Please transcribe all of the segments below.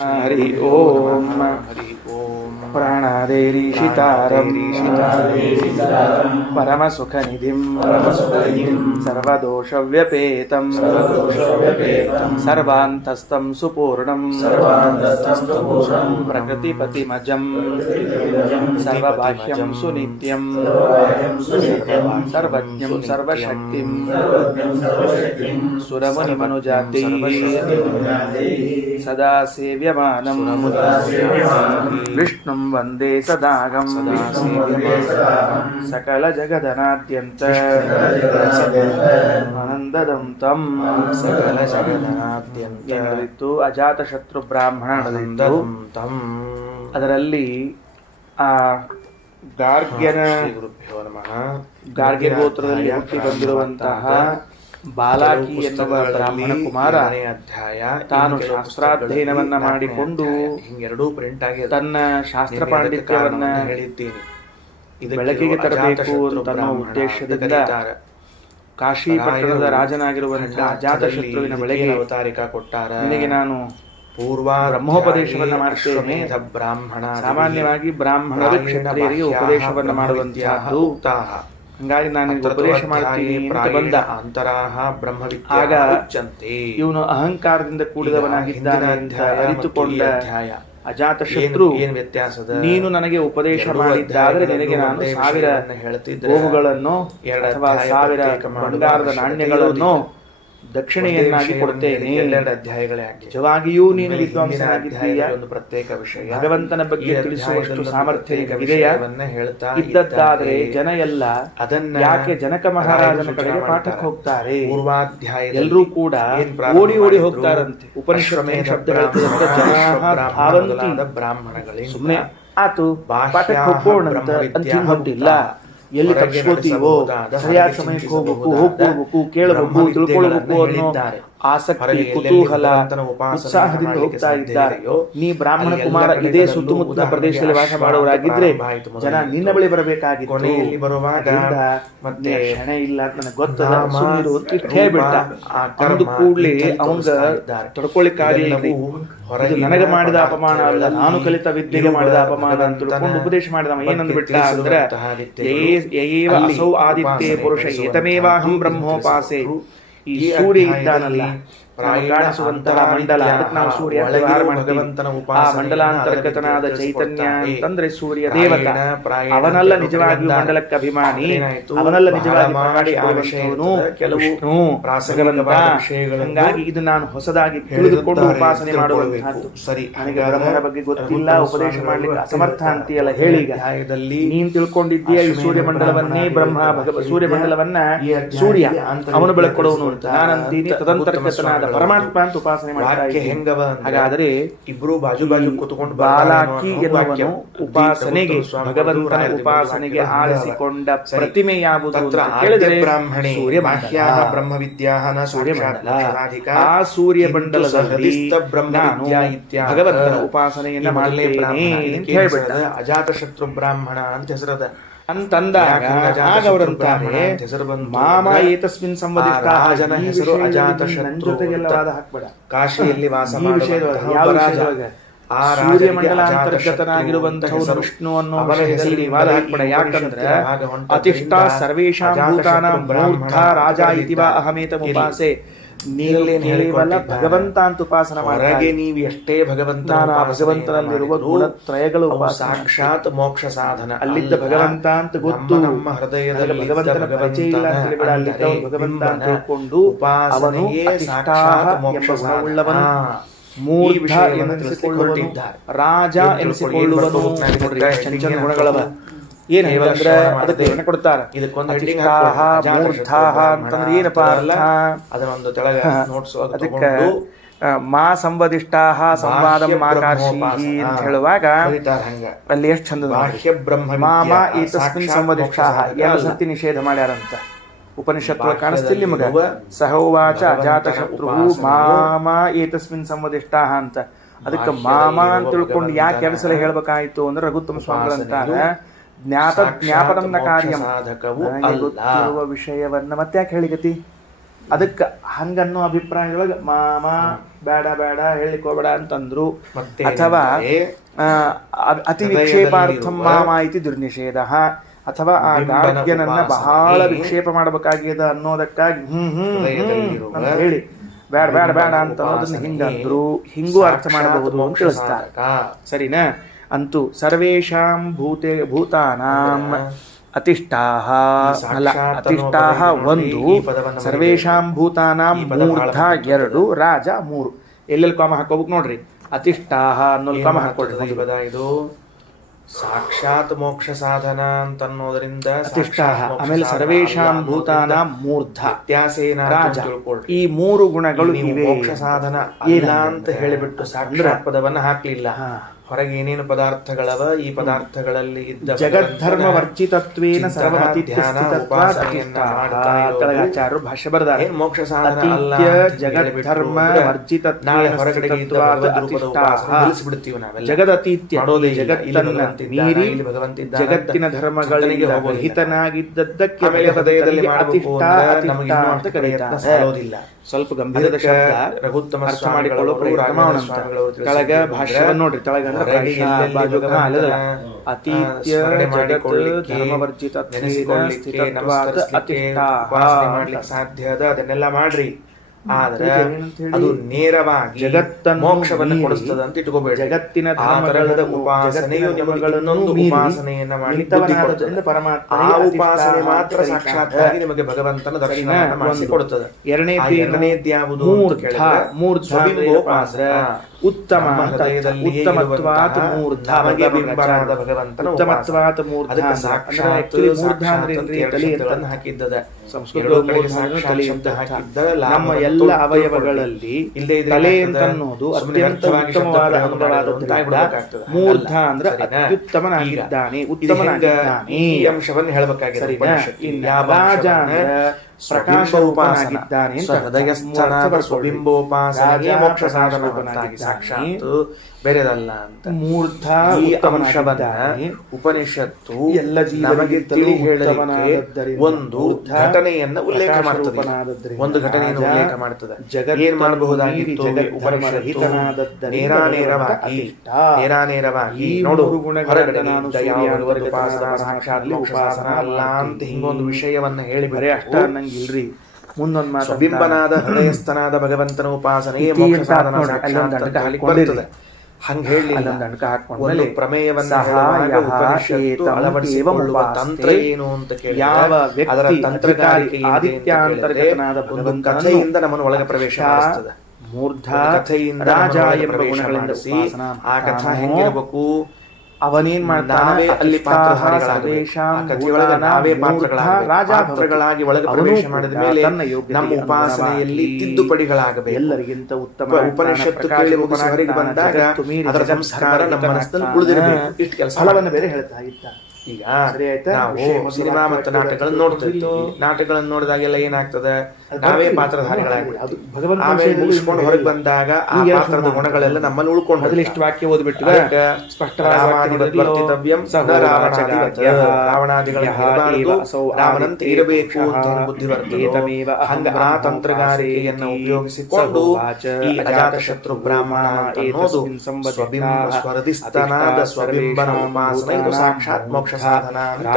ಹರಿ ಓಂ ಪ್ರಾಣಾದೇರೀಶಿತಾರಂ ಪರಮಸುಖನಿಧಿಂ ಸರ್ವದೋಷವ್ಯಪೇತಂ ಸರ್ವಾಂತಸ್ಥಂ ಸುಪೂರ್ಣಂ ಪ್ರಕೃತಿಪತಿಮಜಂ ಸರ್ವಬಾಹ್ಯಂ ಸುನಿತ್ಯಂ ಸರ್ವಜ್ಞಂ ಸರ್ವಶಕ್ತಿಂ ಸುರಮುನಿಮನುಜಾತಿ ಸದಾ ಸೇವ್ಯಮಾನಂ ವಿಷ್ಣುಂ ವಂದೇ ಸದಾಗಂ ಸಕಲ ಜಗದನಾದ್ಯಂತ ಆನಂದದಂ ತಂ ಸಕಲ ಜಗದನಾದ್ಯಂತ ಅಜಾತಶತ್ರು ಬ್ರಾಹ್ಮಣ ತಂ. ಅದರಲ್ಲಿ ಆ ಗಾರ್ಗ್ಯ ಗೋತ್ರದಲ್ಲಿ ಹುಟ್ಟಿ ಬಂದಿರುವಂತಹ ಬಾಲಾಕಿ ಎನ್ನುವ ಬ್ರಾಹ್ಮಣ ಕುಮಾರ ತಾನು ಶಾಸ್ತ್ರಾಧ್ಯಯನವನ್ನ ಮಾಡಿಕೊಂಡು ತನ್ನ ಶಾಸ್ತ್ರ ಪಾಂಡಿತ್ಯವನ್ನ ಬೆಳಕಿಗೆ ತರಬೇಕು ಅನ್ನೋ ಉದ್ದೇಶದಿಂದ ಕಾಶಿ ಪಟ್ಟಣದ ರಾಜನಾಗಿರುವಂತಹ ಅಜಾತಶತ್ರುವಿನ ಬಳಿಗೆ ನಿನಗೆ ನಾನು ಬ್ರಹ್ಮೋಪದೇಶವನ್ನ ಮಾಡ್ತೇನೆ. ಸಾಮಾನ್ಯವಾಗಿ ಬ್ರಾಹ್ಮಣರು ಕ್ಷತ್ರಿಯರಿಗೆ ಉಪದೇಶವನ್ನ ಮಾಡುವಂತಹದ್ದು. ಹಂಗಾಗಿ ನಾನು ಉಪದೇಶ ಮಾಡ್ತೀನಿ ಅಂತ ಬಂದ. ಆಗ ಇವನು ಅಹಂಕಾರದಿಂದ ಕೂಡಿದವನಾಗಿದ್ದಾನೆ ಅಂತ ಅರಿತುಕೊಂಡ ಅಜಾತಶತ್ರು, ನೀನು ನನಗೆ ಉಪದೇಶ ಮಾಡಿದ್ದಾದರೆ ನಿನಗೆ ನಾನು 1000 ಗೋವುಗಳನ್ನು ಅಥವಾ 1000 ಬಂಗಾರದ ನಾಣ್ಯಗಳನ್ನು ದಕ್ಷಿಣೆಯನ್ನಾಗಿ ಕೊಡುತ್ತೇನೆ. ನಿಜವಾಗಿಯೂ ನೀನು ವಿದ್ವಾಂಸನಾಗಿದ್ದೀಯ, ಒಂದು ಪ್ರತ್ಯೇಕ ವಿಷಯ, ಭಗವಂತನ ಬಗ್ಗೆ ತಿಳಿಸುವಷ್ಟು ಸಾಮರ್ಥ್ಯ ಇದೆಯಾ? ಇದ್ದದ್ದಾದರೆ ಜನ ಎಲ್ಲ ಯಾಕೆ ಜನಕ ಮಹಾರಾಜನ ಕಡೆಗೆ ಪಾಠಕ್ಕೆ ಹೋಗ್ತಾರೆ? ಎಲ್ಲರೂ ಕೂಡ ಓಡಿ ಓಡಿ ಹೋಗ್ತಾರಂತೆ. ಉಪನಿಷತ್ ಶಬ್ದಗಳ ಬ್ರಾಹ್ಮಣಗಳೇ ಸುಮ್ಮನೆ ಆತು ಪಾಠಕ್ಕೆ ಹೋಗೋಣ ಅಂತ ಹೊಂಟಿಲ್ಲ. ಎಲ್ಲಿ ತಪ್ಪಿಸ್ಕೋತೀವೋ, ಸರಿಯಾದ ಸಮಯಕ್ಕೆ ಹೋಗ್ಬೇಕು, ಕೇಳಬೇಕು, ತಿಳ್ಕೊಳ್ಬೇಕು ಅನ್ನೋ ಆಸಕ್ತಿ, ಕುತೂಹಲ, ಉತ್ಸಾಹದಿಂದ ಹೋಗ್ತಾ ಇದ್ದಾರೆ. ನೀ ಬ್ರಾಹ್ಮಣ ಕುಮಾರ ಇದೇ ಸುತ್ತಮುತ್ತ ಪ್ರದೇಶದಲ್ಲಿ ವಾಸ ಮಾಡುವರಾಗಿದ್ರೆ ಜನ ನಿನ್ನ ಬಳಿ ಬರಬೇಕಾಗಿತ್ತು. ಮತ್ತೆ ಕ್ಷಣ ಇಲ್ಲ ನನಗೆ ಗೊತ್ತದ, ಸುಮ್ಮನಿರು ಅಂತ ಹೇಳ್ಬಿಟ್ಟ. ಅಂದು ಕೂಡ್ಲೆ ಅವಂಗ ತಡ್ಕೊಳಿಕ್ಕಾಗಲಿಲ್ಲ. ಇದು ನನಗೆ ಮಾಡಿದ ಅಪಮಾನ ಅಲ್ಲ, ನಾನು ಕಲಿತ ವಿದ್ಯೆಗೆ ಮಾಡಿದ ಅಪಮಾನ ಅಂತ ತಿಳ್ಕೊಂಡು ಉಪದೇಶ ಮಾಡಿದವ. ಏನಂದ್ಬಿಟ್ಟ ಅಂದ್ರೆ, ಯಯೇವ ಅಸೌ ಆದಿತ್ಯೇ ಪುರುಷ ಏತಮೇವಾಹಂ ಬ್ರಹ್ಮೋಪಾಸೆ. ಈ ಸೂರ್ಯ ಇದ್ದಾನಲ್ಲ, ಕಾಣಿಸುವಂತಹ ಮಂಡಲ, ಅದಕ್ಕೆ ನಾವು ಸೂರ್ಯ ಆ ಮಂಡಲಾಂತರ್ಗತನಾದ ಚೈತನ್ಯ ಅಂತಂದ್ರೆ ಸೂರ್ಯ ದೇವತ. ಅವನಲ್ಲ ನಿಜವಾಗಿ ಮಂಡಲಕ್ಕೆ ಅಭಿಮಾನಿ, ಅವನಲ್ಲ ನಿಜವಾಗಿ ಮಾಡಿ ಆವಶ್ಯವನು ಕೆಲವು ಭಗವಂತ. ಹಂಗಾಗಿ ಇದು ನಾನು ಹೊಸದಾಗಿ ತಿಳಿದುಕೊಂಡು ಉಪಾಸನೆ ಮಾಡುವಂತಹದ್ದು. ಸರಿ, ನನಗೆ ಬ್ರಹ್ಮನ ಬಗ್ಗೆ ಗೊತ್ತಿಲ್ಲ, ಉಪದೇಶ ಮಾಡ್ಲಿಕ್ಕೆ ಅಸಮರ್ಥ ಅಂತೀಯಲ್ಲ. ಹೇಳೀಗ ನೀನ್ ತಿಳ್ಕೊಂಡಿದ್ದೀಯ ಈ ಸೂರ್ಯಮಂಡಲವನ್ನೇ ಬ್ರಹ್ಮ, ಸೂರ್ಯಮಂಡಲವನ್ನ ಸೂರ್ಯ ಅವನು ಬೆಳಕೊಡುವನು ಅಂತ. ನಾನಂತೀನಿ ತದಂತರ್ಗತನಾದ ಪರಮಾತ್ಮ ಅಂತ ಉಪಾಸನೆ ಮಾಡ್ತಾರೆ. ಹಾಗಾದರೆ ಇಬ್ರು ಬಾಜು ಬಾಜು ಕೂತ್ಕೊಂಡು ಬಾಲಾಕಿ ಎನ್ನುವನು ಉಪಾಸನೆಗೆ, ಭಗವಂತನ ಉಪಾಸನೆಗೆ ಆರಿಸಿಕೊಂಡ ಪ್ರತಿಮೆ ಯಾವುದು ಅಂತ ಕೇಳಿದರೆ ಸೂರ್ಯಮಂಡಲ. ಆ ಸೂರ್ಯಮಂಡಲದಲ್ಲಿ ನಾನು ಭಗವಂತನ ಉಪಾಸನೆಯನ್ನ ಮಾಡ್ತೇನೆ ಅಂತ ಹೇಳ್ಬಿಟ್ಟ. ಅಜಾತಶತ್ರು ಬ್ರಾಹ್ಮಣ ಅಂತ ಹೆಸರದ ಅಂತಂದಾಗ ಅವರಂತಾರೆ, ಮಾಮ ಏತಸ್ಮಿನ್ ಸಂವದಿಷ್ಟ ಜನ ಹೆಸರು ಅಜಾತಶತ್ರು. ಹಾಕ್ಬೇಡ, ಕಾಶಿಯಲ್ಲಿ ವಾಸ ಸೂರ್ಯಮಂಡಲಾಂತರ್ಗತನಾಗಿರುವಂತಹ ವಿಷ್ಣು ಅನ್ನೋ ಹೆಸರಲ್ಲಿ ವಾದ ಹಾಕ್ಬೇಡ. ಯಾಕಂದ್ರೆ ಅತಿಷ್ಠ ಸರ್ವೇಷಾಂ ಭೂತಾನಾಂ ಮೂರ್ಧ ರಾಜ ಇತಿ ವಾ ಅಹಮೇತಮುಪಾಸೆ. ನೀವಲ್ಲ ಭಗವಂತ ಅಂತ ಉಪಾಸನ ಮಾಡಗೆ, ನೀವು ಎಷ್ಟೇ ಭಗವಂತನಲ್ಲಿರುವ ಗುಣತ್ರಯಗಳು ಸಾಕ್ಷಾತ್ ಮೋಕ್ಷ ಸಾಧನ. ಅಲ್ಲಿದ್ದ ಭಗವಂತ ಅಂತ ಗೊತ್ತು, ನಮ್ಮ ಹೃದಯದಲ್ಲಿ ಭಗವಂತನ ಪರಿಚಯ ಇಲ್ಲ ಅಂತ ಹೇಳಿಬಿಡ. ಅಲ್ಲಿದ್ದ ಭಗವಂತ ಅಂತ ತಿಳ್ಕೊಂಡು ಅವನು ಸಾಕ್ಷಾತ್ ಮೋಕ್ಷ ಉಳ್ಳವನು, ಮೂರ್ಧ ಎನಿಸಿಕೊಳ್ಳುವನು, ರಾಜ ಎನಿಸಿಕೊಳ್ಳುವನು. ಚಂಚಲ ಗುಣಗಳವ. ಏನ್ ಅಂದ್ರೆ ಅದಕ್ಕೆ ಏನ ಕೊಡ್ತಾರ, ಅಂತಂದ್ರೆ ಏನಪ್ಪಾ ಅರ್ಥ? ಅದನ್ನೊಂದು ತೆಳಗ ನೋಡ್ಸುವಾಗ ಅದಕ್ಕೆ ಮಾ ಸಂವದಿಷ್ಟಾಹ ಸಂವಾದಂ ಮಾಕಾರ್ಷೀಹಿ ಅಂತ ಹೇಳುವಾಗ ಅಲ್ಲಿ ಎಷ್ಟು ಚಂದ, ಮಾಮ ಏತಸ್ಮಿನ್ ಸಂವದಿಷ್ಟಾಹ ಎಲ್ಲ ಸತಿ ನಿಷೇಧ ಮಾಡ್ಯಾರಂತ ಉಪನಿಷತ್ತು ಕಾಣಿಸ್ತಿಲ್ಲ ನಿಮಗ. ಸಹೋವಾಚ ಅಜಾತಶತ್ರು ಮಾಮ ಏತಸ್ಮಿನ್ ಸಂವದಿಷ್ಟಾಹ ಅಂತ. ಅದಕ್ಕೆ ಮಾಮ ಅಂತ ತಿಳ್ಕೊಂಡು ಯಾಕೆ 2 ಸಲ ಹೇಳ್ಬೇಕಾಯ್ತು ಅಂದ್ರೆ ರಘುತ್ತಮ ಸ್ವಾಮಿಗಳಂತಾರೆ, ಜ್ಞಾಪನಂನ ಕಾರ್ಯಂ, ಗೊತ್ತಿರುವ ವಿಷಯವನ್ನ ಮತ್ತೆ ಯಾಕೆ ಹೇಳಿಗತಿ. ಅದಕ್ಕೆ ಹಂಗನ್ನೋ ಅಭಿಪ್ರಾಯದೊಳಗೆ ಮಾಮ ಬೇಡ ಬೇಡ ಹೇಳಿಕೋಬೇಡ ಅಂತಂದ್ರು. ಅಥವಾ ಅತಿ ವಿಕ್ಷೇಪಾರ್ಥಂ ಮಾಮಾಯಿತಿ ದುರ್ನಿಷೇಧ, ಅಥವಾ ಆ ಗಾರ್ಗ್ಯನನ್ನ ಬಹಳ ವಿಕ್ಷೇಪ ಮಾಡಬೇಕಾಗ್ಯದ ಅನ್ನೋದಕ್ಕಾಗಿ ಅಂತ ಹೇಳಿ ಬೇಡ ಬೇಡ ಬೇಡ ಅಂತ ಅನ್ನೋದನ್ನ ಹಿಂಗಂದ್ರು. ಹಿಂಗೂ ಅರ್ಥ ಮಾಡಬಹುದು ಅಂತ ತಿಳಿಸ್ತಾರೆ. ಸರಿನಾ? ಅಂತೂ ಸರ್ವೇಷಾಂ ಭೂತಾನಾಂ ಅತಿಷ್ಠಾಹ ಅಲ್ಲ, ಅತಿಷ್ಠಾಹ 1, ಸರ್ವೇಷಾಂ ಭೂತಾನಾಂ ಮೂರ್ಧ 2, ರಾಜ 3. ಎಲ್ಲೆಲ್ಲಿ ಕಾಮ ಹಾಕೋಬೇಕು ನೋಡ್ರಿ. ಅತಿಷ್ಠಾಹ ಅನ್ನೋ ಕಾಮ ಹಾಕೊಳ್ರಿ. ಇದು ಸಾಕ್ಷಾತ್ ಮೋಕ್ಷ ಸಾಧನ ಅಂತ ಅನ್ನೋದರಿಂದ ಅತಿಷ್ಠಾಹ. ಆಮೇಲೆ ಸರ್ವೇಷಾಂ ಭೂತಾನಾಂ ಮೂರ್ಧ ರಾಜ. ಈ 3 ಗುಣಗಳು ಇವೆ. ಮೋಕ್ಷ ಸಾಧನ ಇಲ್ಲ ಅಂತ ಹೇಳಿಬಿಟ್ಟು ಸಾಕ್ಷಾತ್ ಪದವನ್ನ ಹಾಕ್ಲಿಲ್ಲ. ಹೊರಗೆ ಏನೇನು ಪದಾರ್ಥಗಳವ, ಈ ಪದಾರ್ಥಗಳಲ್ಲಿ ಇದ್ದ ಜಗದ್ಧರ್ಮ ವರ್ಜಿತತ್ವೇನ ಸರ್ವಮತಿತ್ಯಾಚಾರ್ಯರು ಭಾಷ್ಯ ಬರೆದಾರೆ. ಮೋಕ್ಷ ಸಾಧನ ಅಲ್ಲ ಜಗದ್ಧರ್ಮ ವರ್ಜಿತತ್ವೇನ ಹೊರಗಡೆ ನಿಲ್ಲಿಸ್ಬಿಡ್ತೀವಿ ನಾವೆಲ್ಲ. ಜಗದತೀತ್ಯ ಜಗತ್ತನ್ನ ಮೀರಿ ಜಗತ್ತಿನ ಧರ್ಮಗಳಿಗೆ ರಹಿತನಾಗಿದ್ದದ್ದಕ್ಕೆ ಹೃದಯದಲ್ಲಿ ಅಂತ ಕರೆಯುತ್ತಾರೆ. ಸ್ವಲ್ಪ ಗಂಭೀರದ ಶಬ್ದ, ರಘುತ್ತಮ ಅರ್ಥ ಮಾಡಿಕೊಳ್ಳೋ ಪ್ರಯತ್ನ ಮಾಡೋಣ. ಕೆಳಗ ಭಾಷ್ಯವನ್ನು ನೋಡ್ರಿ. ಕೆಳಗ ಅತೀತ್ಯ ಜಗತ್ ಧರ್ಮವರ್ಜಿತ ಮಾಡ್ಲಿಕ್ಕೆ ಸಾಧ್ಯದ ಅದನ್ನೆಲ್ಲ ಮಾಡ್ರಿ. ಆದ್ರೆ ಅದು ನೇರವಾಗಿ ಜಗತ್ತನ್ನು ಮೋಕ್ಷವನ್ನು ಕೊಡಿಸ್ತದ ಅಂತ ಇಟ್ಕೋಬೇಡಿ. ಜಗತ್ತಿನ ಧರ್ಮದ ಉಪಾಸನೆಯು ನಿಮಗೆ ಇನ್ನೊಂದು ಉಪಾಸನೆಯನ್ನ ಮಾಡಿ ಪರಮಾತ್ಮ ಆ ಉಪಾಸನೆ ಮಾತ್ರ ಸಾಕ್ಷಾತ್ತಾಗಿ ನಿಮಗೆ ಭಗವಂತನ ದರ್ಶನವನ್ನು ಮಾಡಿಸಿಕೊಡುತ್ತದೆ. ಎರಡನೇದು ಯಾವುದು? ಮೂರ್ಧೋಪಾಸನೆ. ಉತ್ತಮ ಉತ್ತಮತ್ವಾತ್ ಮೂರ್ಧ ಉತ್ತಮತ್ವಾತ್ ಮೂರ್ಧ ಹಾಕಿದ್ದದ ನಮ್ಮ ಎಲ್ಲ ಅವಯವಗಳಲ್ಲಿ ತಲೆ ಅಂತ ಅನ್ನೋದು ಅತ್ಯಂತ ಉತ್ತಮವಾದ ಅಂಗವಾದದ್ರಿಂದ ಮೂರ್ಧ ಅಂದ್ರೆ ಅತ್ಯುತ್ತಮನಾಗಿದ್ದಾನೆ, ಉತ್ತಮನಾಗಿದ್ದಾನೆ ಈ ಅಂಶವನ್ನು ಹೇಳಬೇಕಾಗಿದೆ. ರಾಜ ಪ್ರಕಾಶೋಪಾಸನಾಗಿದ್ದಾನೆ. ಹೃದಯಸ್ಥನಾದ ಸ್ವಬಿಂಬೋಪಾಸನೆಗೆ ಮೋಕ್ಷ ಸಾಧನವನ್ನಾಗಿ ಸಾಕ್ಷಾತ್ ಬೇರೆದಲ್ಲ ಅಂತ ಮೂರ್ಧ ಈ ಅಂಶವನ್ನ ಉಪನಿಷತ್ತು ಎಲ್ಲ ನಮಗೆ ತಿಳಿ ಹೇಳಲಿಕ್ಕೆ ಒಂದು ಘಟನೆಯನ್ನ ಉಲ್ಲೇಖ ಮಾಡ್ತದೆ. ಒಂದು ಘಟನೆಯನ್ನು ಉಲ್ಲೇಖ ಮಾಡ್ತದೆ. ಏನ್ ಮಾಡಬಹುದಾಗಿತ್ತು? ಉಪನಿಷತ್ತು ನೇರಾನೇರವಾಗಿ ನೋಡು, ಹೊರಗಡೆ ಸಾಕ್ಷಾತ್ ಉಪಾಸನ ಅಲ್ಲ ಅಂತ ಹಿಂಗೊಂದು ವಿಷಯವನ್ನ ಹೇಳಿ ಬರೇ ಅಷ್ಟ ಇಲ್ರಿ. ಮುಂದೊಂದು ಮಾತು, ಬಿಂಬನಾದ ಹೃದಯಸ್ಥನಾದ ಭಗವಂತನ ಉಪಾಸನೆಯೇ ಮೋಕ್ಷ ಸಾಧನ ಬರ್ತದೆ. ಹಂಗ ಹೇಳಿ ಒಂದು ಪ್ರಮೇಯವನ್ನ ಅಳವಡಿಸಿಕೊಳ್ಳುವ ತಂತ್ರ ಏನು ಅಂತ ಕೇಳಿ ಯಾವ ಅದರ ತಂತ್ರಗಾರಿಕೆ ಆದಿತ್ಯಾಂತರ್ಗತನಾದ ಒಂದು ಕಥೆಯಿಂದ ನಮ್ಮನ್ನು ಒಳಗೆ ಪ್ರವೇಶ ಮಾಡಿಸ್ತದೆ. ಮೂರ್ಧ ಕಥೆಯಿಂದ ರಾಜ ಎಂಬ ಗುಣಗಳಿಂದ ಆ ಕಥಾ ಹೆಂಗಿರಬೇಕು? ಅವನೇನ್ ಮಾಡ್ತಾನೆ? ಅಲ್ಲಿ ನಾವೇ ಪಾತ್ರಗಳಾಗಿ ಒಳಗೆ ಪ್ರವೇಶ ಮಾಡಿದ ಮೇಲೆ ನಮ್ಮ ಉಪಾಸನೆಯಲ್ಲಿ ತಿದ್ದುಪಡಿಗಳಾಗಬೇಕು. ಎಲ್ಲರಿಗಿಂತ ಉತ್ತಮ ಉಪನಿಷತ್ತು ಕೇಳಿ ಮುಗಿಸಿ ಹೊರಗೆ ಬಂದಾಗ ಅದರ ಸಂಸ್ಕಾರ ನಮ್ಮ ಮನಸ್ಸಲ್ಲಿ ಉಳಿದಿರಬೇಕು. ಇಷ್ಟು ಕೆಲಸ ಫಲವನ್ನು ಬೇರೆ ಹೇಳ್ತಾ ಇದ್ದ. ಈಗ ನಾವು ಸಿನಿಮಾ ಮತ್ತು ನಾಟಕಗಳನ್ನು ನೋಡ್ತೀವಿ. ನಾಟಕಗಳನ್ನು ನೋಡಿದಾಗೆಲ್ಲ ಏನಾಗ್ತದೆ? ನಾವೇ ಪಾತ್ರಧಾರಿಗಳಾಗ್ಬಿಟ್ಟು ಆಮೇಲೆ ಮುಗಿಸ್ಕೊಂಡು ಹೊರಗೆ ಬಂದಾಗ ಆ ಪಾತ್ರದ ಗುಣಗಳೆಲ್ಲ ನಮ್ಮಲ್ಲಿ ಉಳ್ಕೊಂಡು ಮೊದಲಿಷ್ಟು ವಾಕ್ಯ ಓದ್ಬಿಟ್ಟು ರಾವಣಂತೆ ಇರಬೇಕು ಅಂತ ಬುದ್ಧಿ ಬರ್ತದೆ. ಹಂಗ ಆ ತಂತ್ರಗಾರಿಕೆಯನ್ನು ಉಪಯೋಗಿಸಿಕೊಂಡು ಈ ಅಜಾತಶತ್ರು ಬ್ರಾಹ್ಮಣ ಅನ್ನೋದು ಸ್ವರದಿಸ್ತನಾದ ಸ್ವಬಿಂಬನ ಉಪಾಸನೆ, ಇದು ಸಾಕ್ಷಾತ್ ಮೋಕ್ಷ ಸಾಧನ ಅಂತ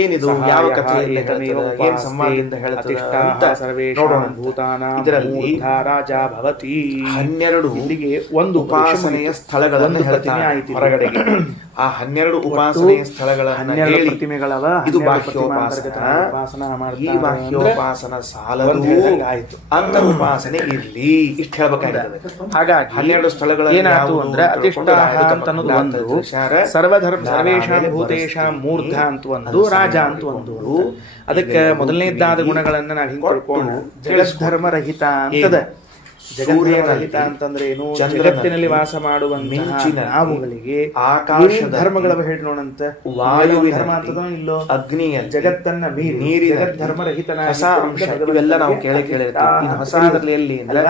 ಏನಿದು? ಯಾವ ಕಥೆಯಲ್ಲಿ ಏನ್ ಸಂವಾದದಿಂದ ಹೇಳ್ತದೆ ಅಂತ ನೋಡೋಣ. ಇದರಲ್ಲಿ 12 ಒಂದು ಉಪಾಸನೆಯ ಸ್ಥಳಗಳನ್ನು ಹೇಳ್ತಾನೆ ಹೊರಗಡೆಗೆ. ಆ 12 ಉಪಾಸನೆಯ ಸ್ಥಳಗಳನ್ನು ಪ್ರತಿಮೆಗಳವ. ಇದು ಬಾಹ್ಯೋಪಾಸನ. ಈ ಬಾಹ್ಯೋಪಾಸನ ಸಾಲದು, ಅಂತರ್ ಉಪಾಸನೆ ಇರ್ಲಿ, ಇಷ್ಟು ಹೇಳ್ಬೇಕಾಗಿರ್ತದೆ. ಹಾಗಾಗಿ 12 ಸ್ಥಳಗಳು ಏನಾಯ್ತು ಅಂದ್ರೆ ಅತಿಷ್ಠಾಹ ಅಂತ ಅನ್ನೋದು ಒಂದು, ಸರ್ವೇಷಾಂ ಭೂತೇಷಾಂ ಮೂರ್ಧ ಅಂತ ಒಂದು, ರಾಜ ಅಂತ ಒಂದು. ಅದಕ್ಕೆ ಮೊದಲನೇದಾದ ಗುಣಗಳನ್ನ ನಾವು ಹಿಂಗೆ ತಿಳ್ಕೊಂಡು ಜಗದ್ಧರ್ಮ ರಹಿತ ಅಂತದ. ಜಗದ್ಧರ್ಮರಹಿತ ಅಂತಂದ್ರೆ ಏನು? ಜಗತ್ತಿನಲ್ಲಿ ವಾಸ ಮಾಡುವಂತಹ ನಾವುಗಳಿಗೆ ಆಕಾಶ ಧರ್ಮಗಳ ಹೇಳಿ ನೋಡಂತ. ವಾಯುವಿನ ಧರ್ಮ ಅಂತದೋ ಇಲ್ಲೋ? ಅಗ್ನಿಯ ಜಗತ್ತನ್ನ ಮೀರಿ ಜಗದ್ಧರ್ಮರಹಿತನ ಇವೆಲ್ಲ ನಾವು ಕೇಳಿರ್ತೀವಿ. ಹೊಸ ಎಲ್ಲಿ ಅಂದ್ರೆ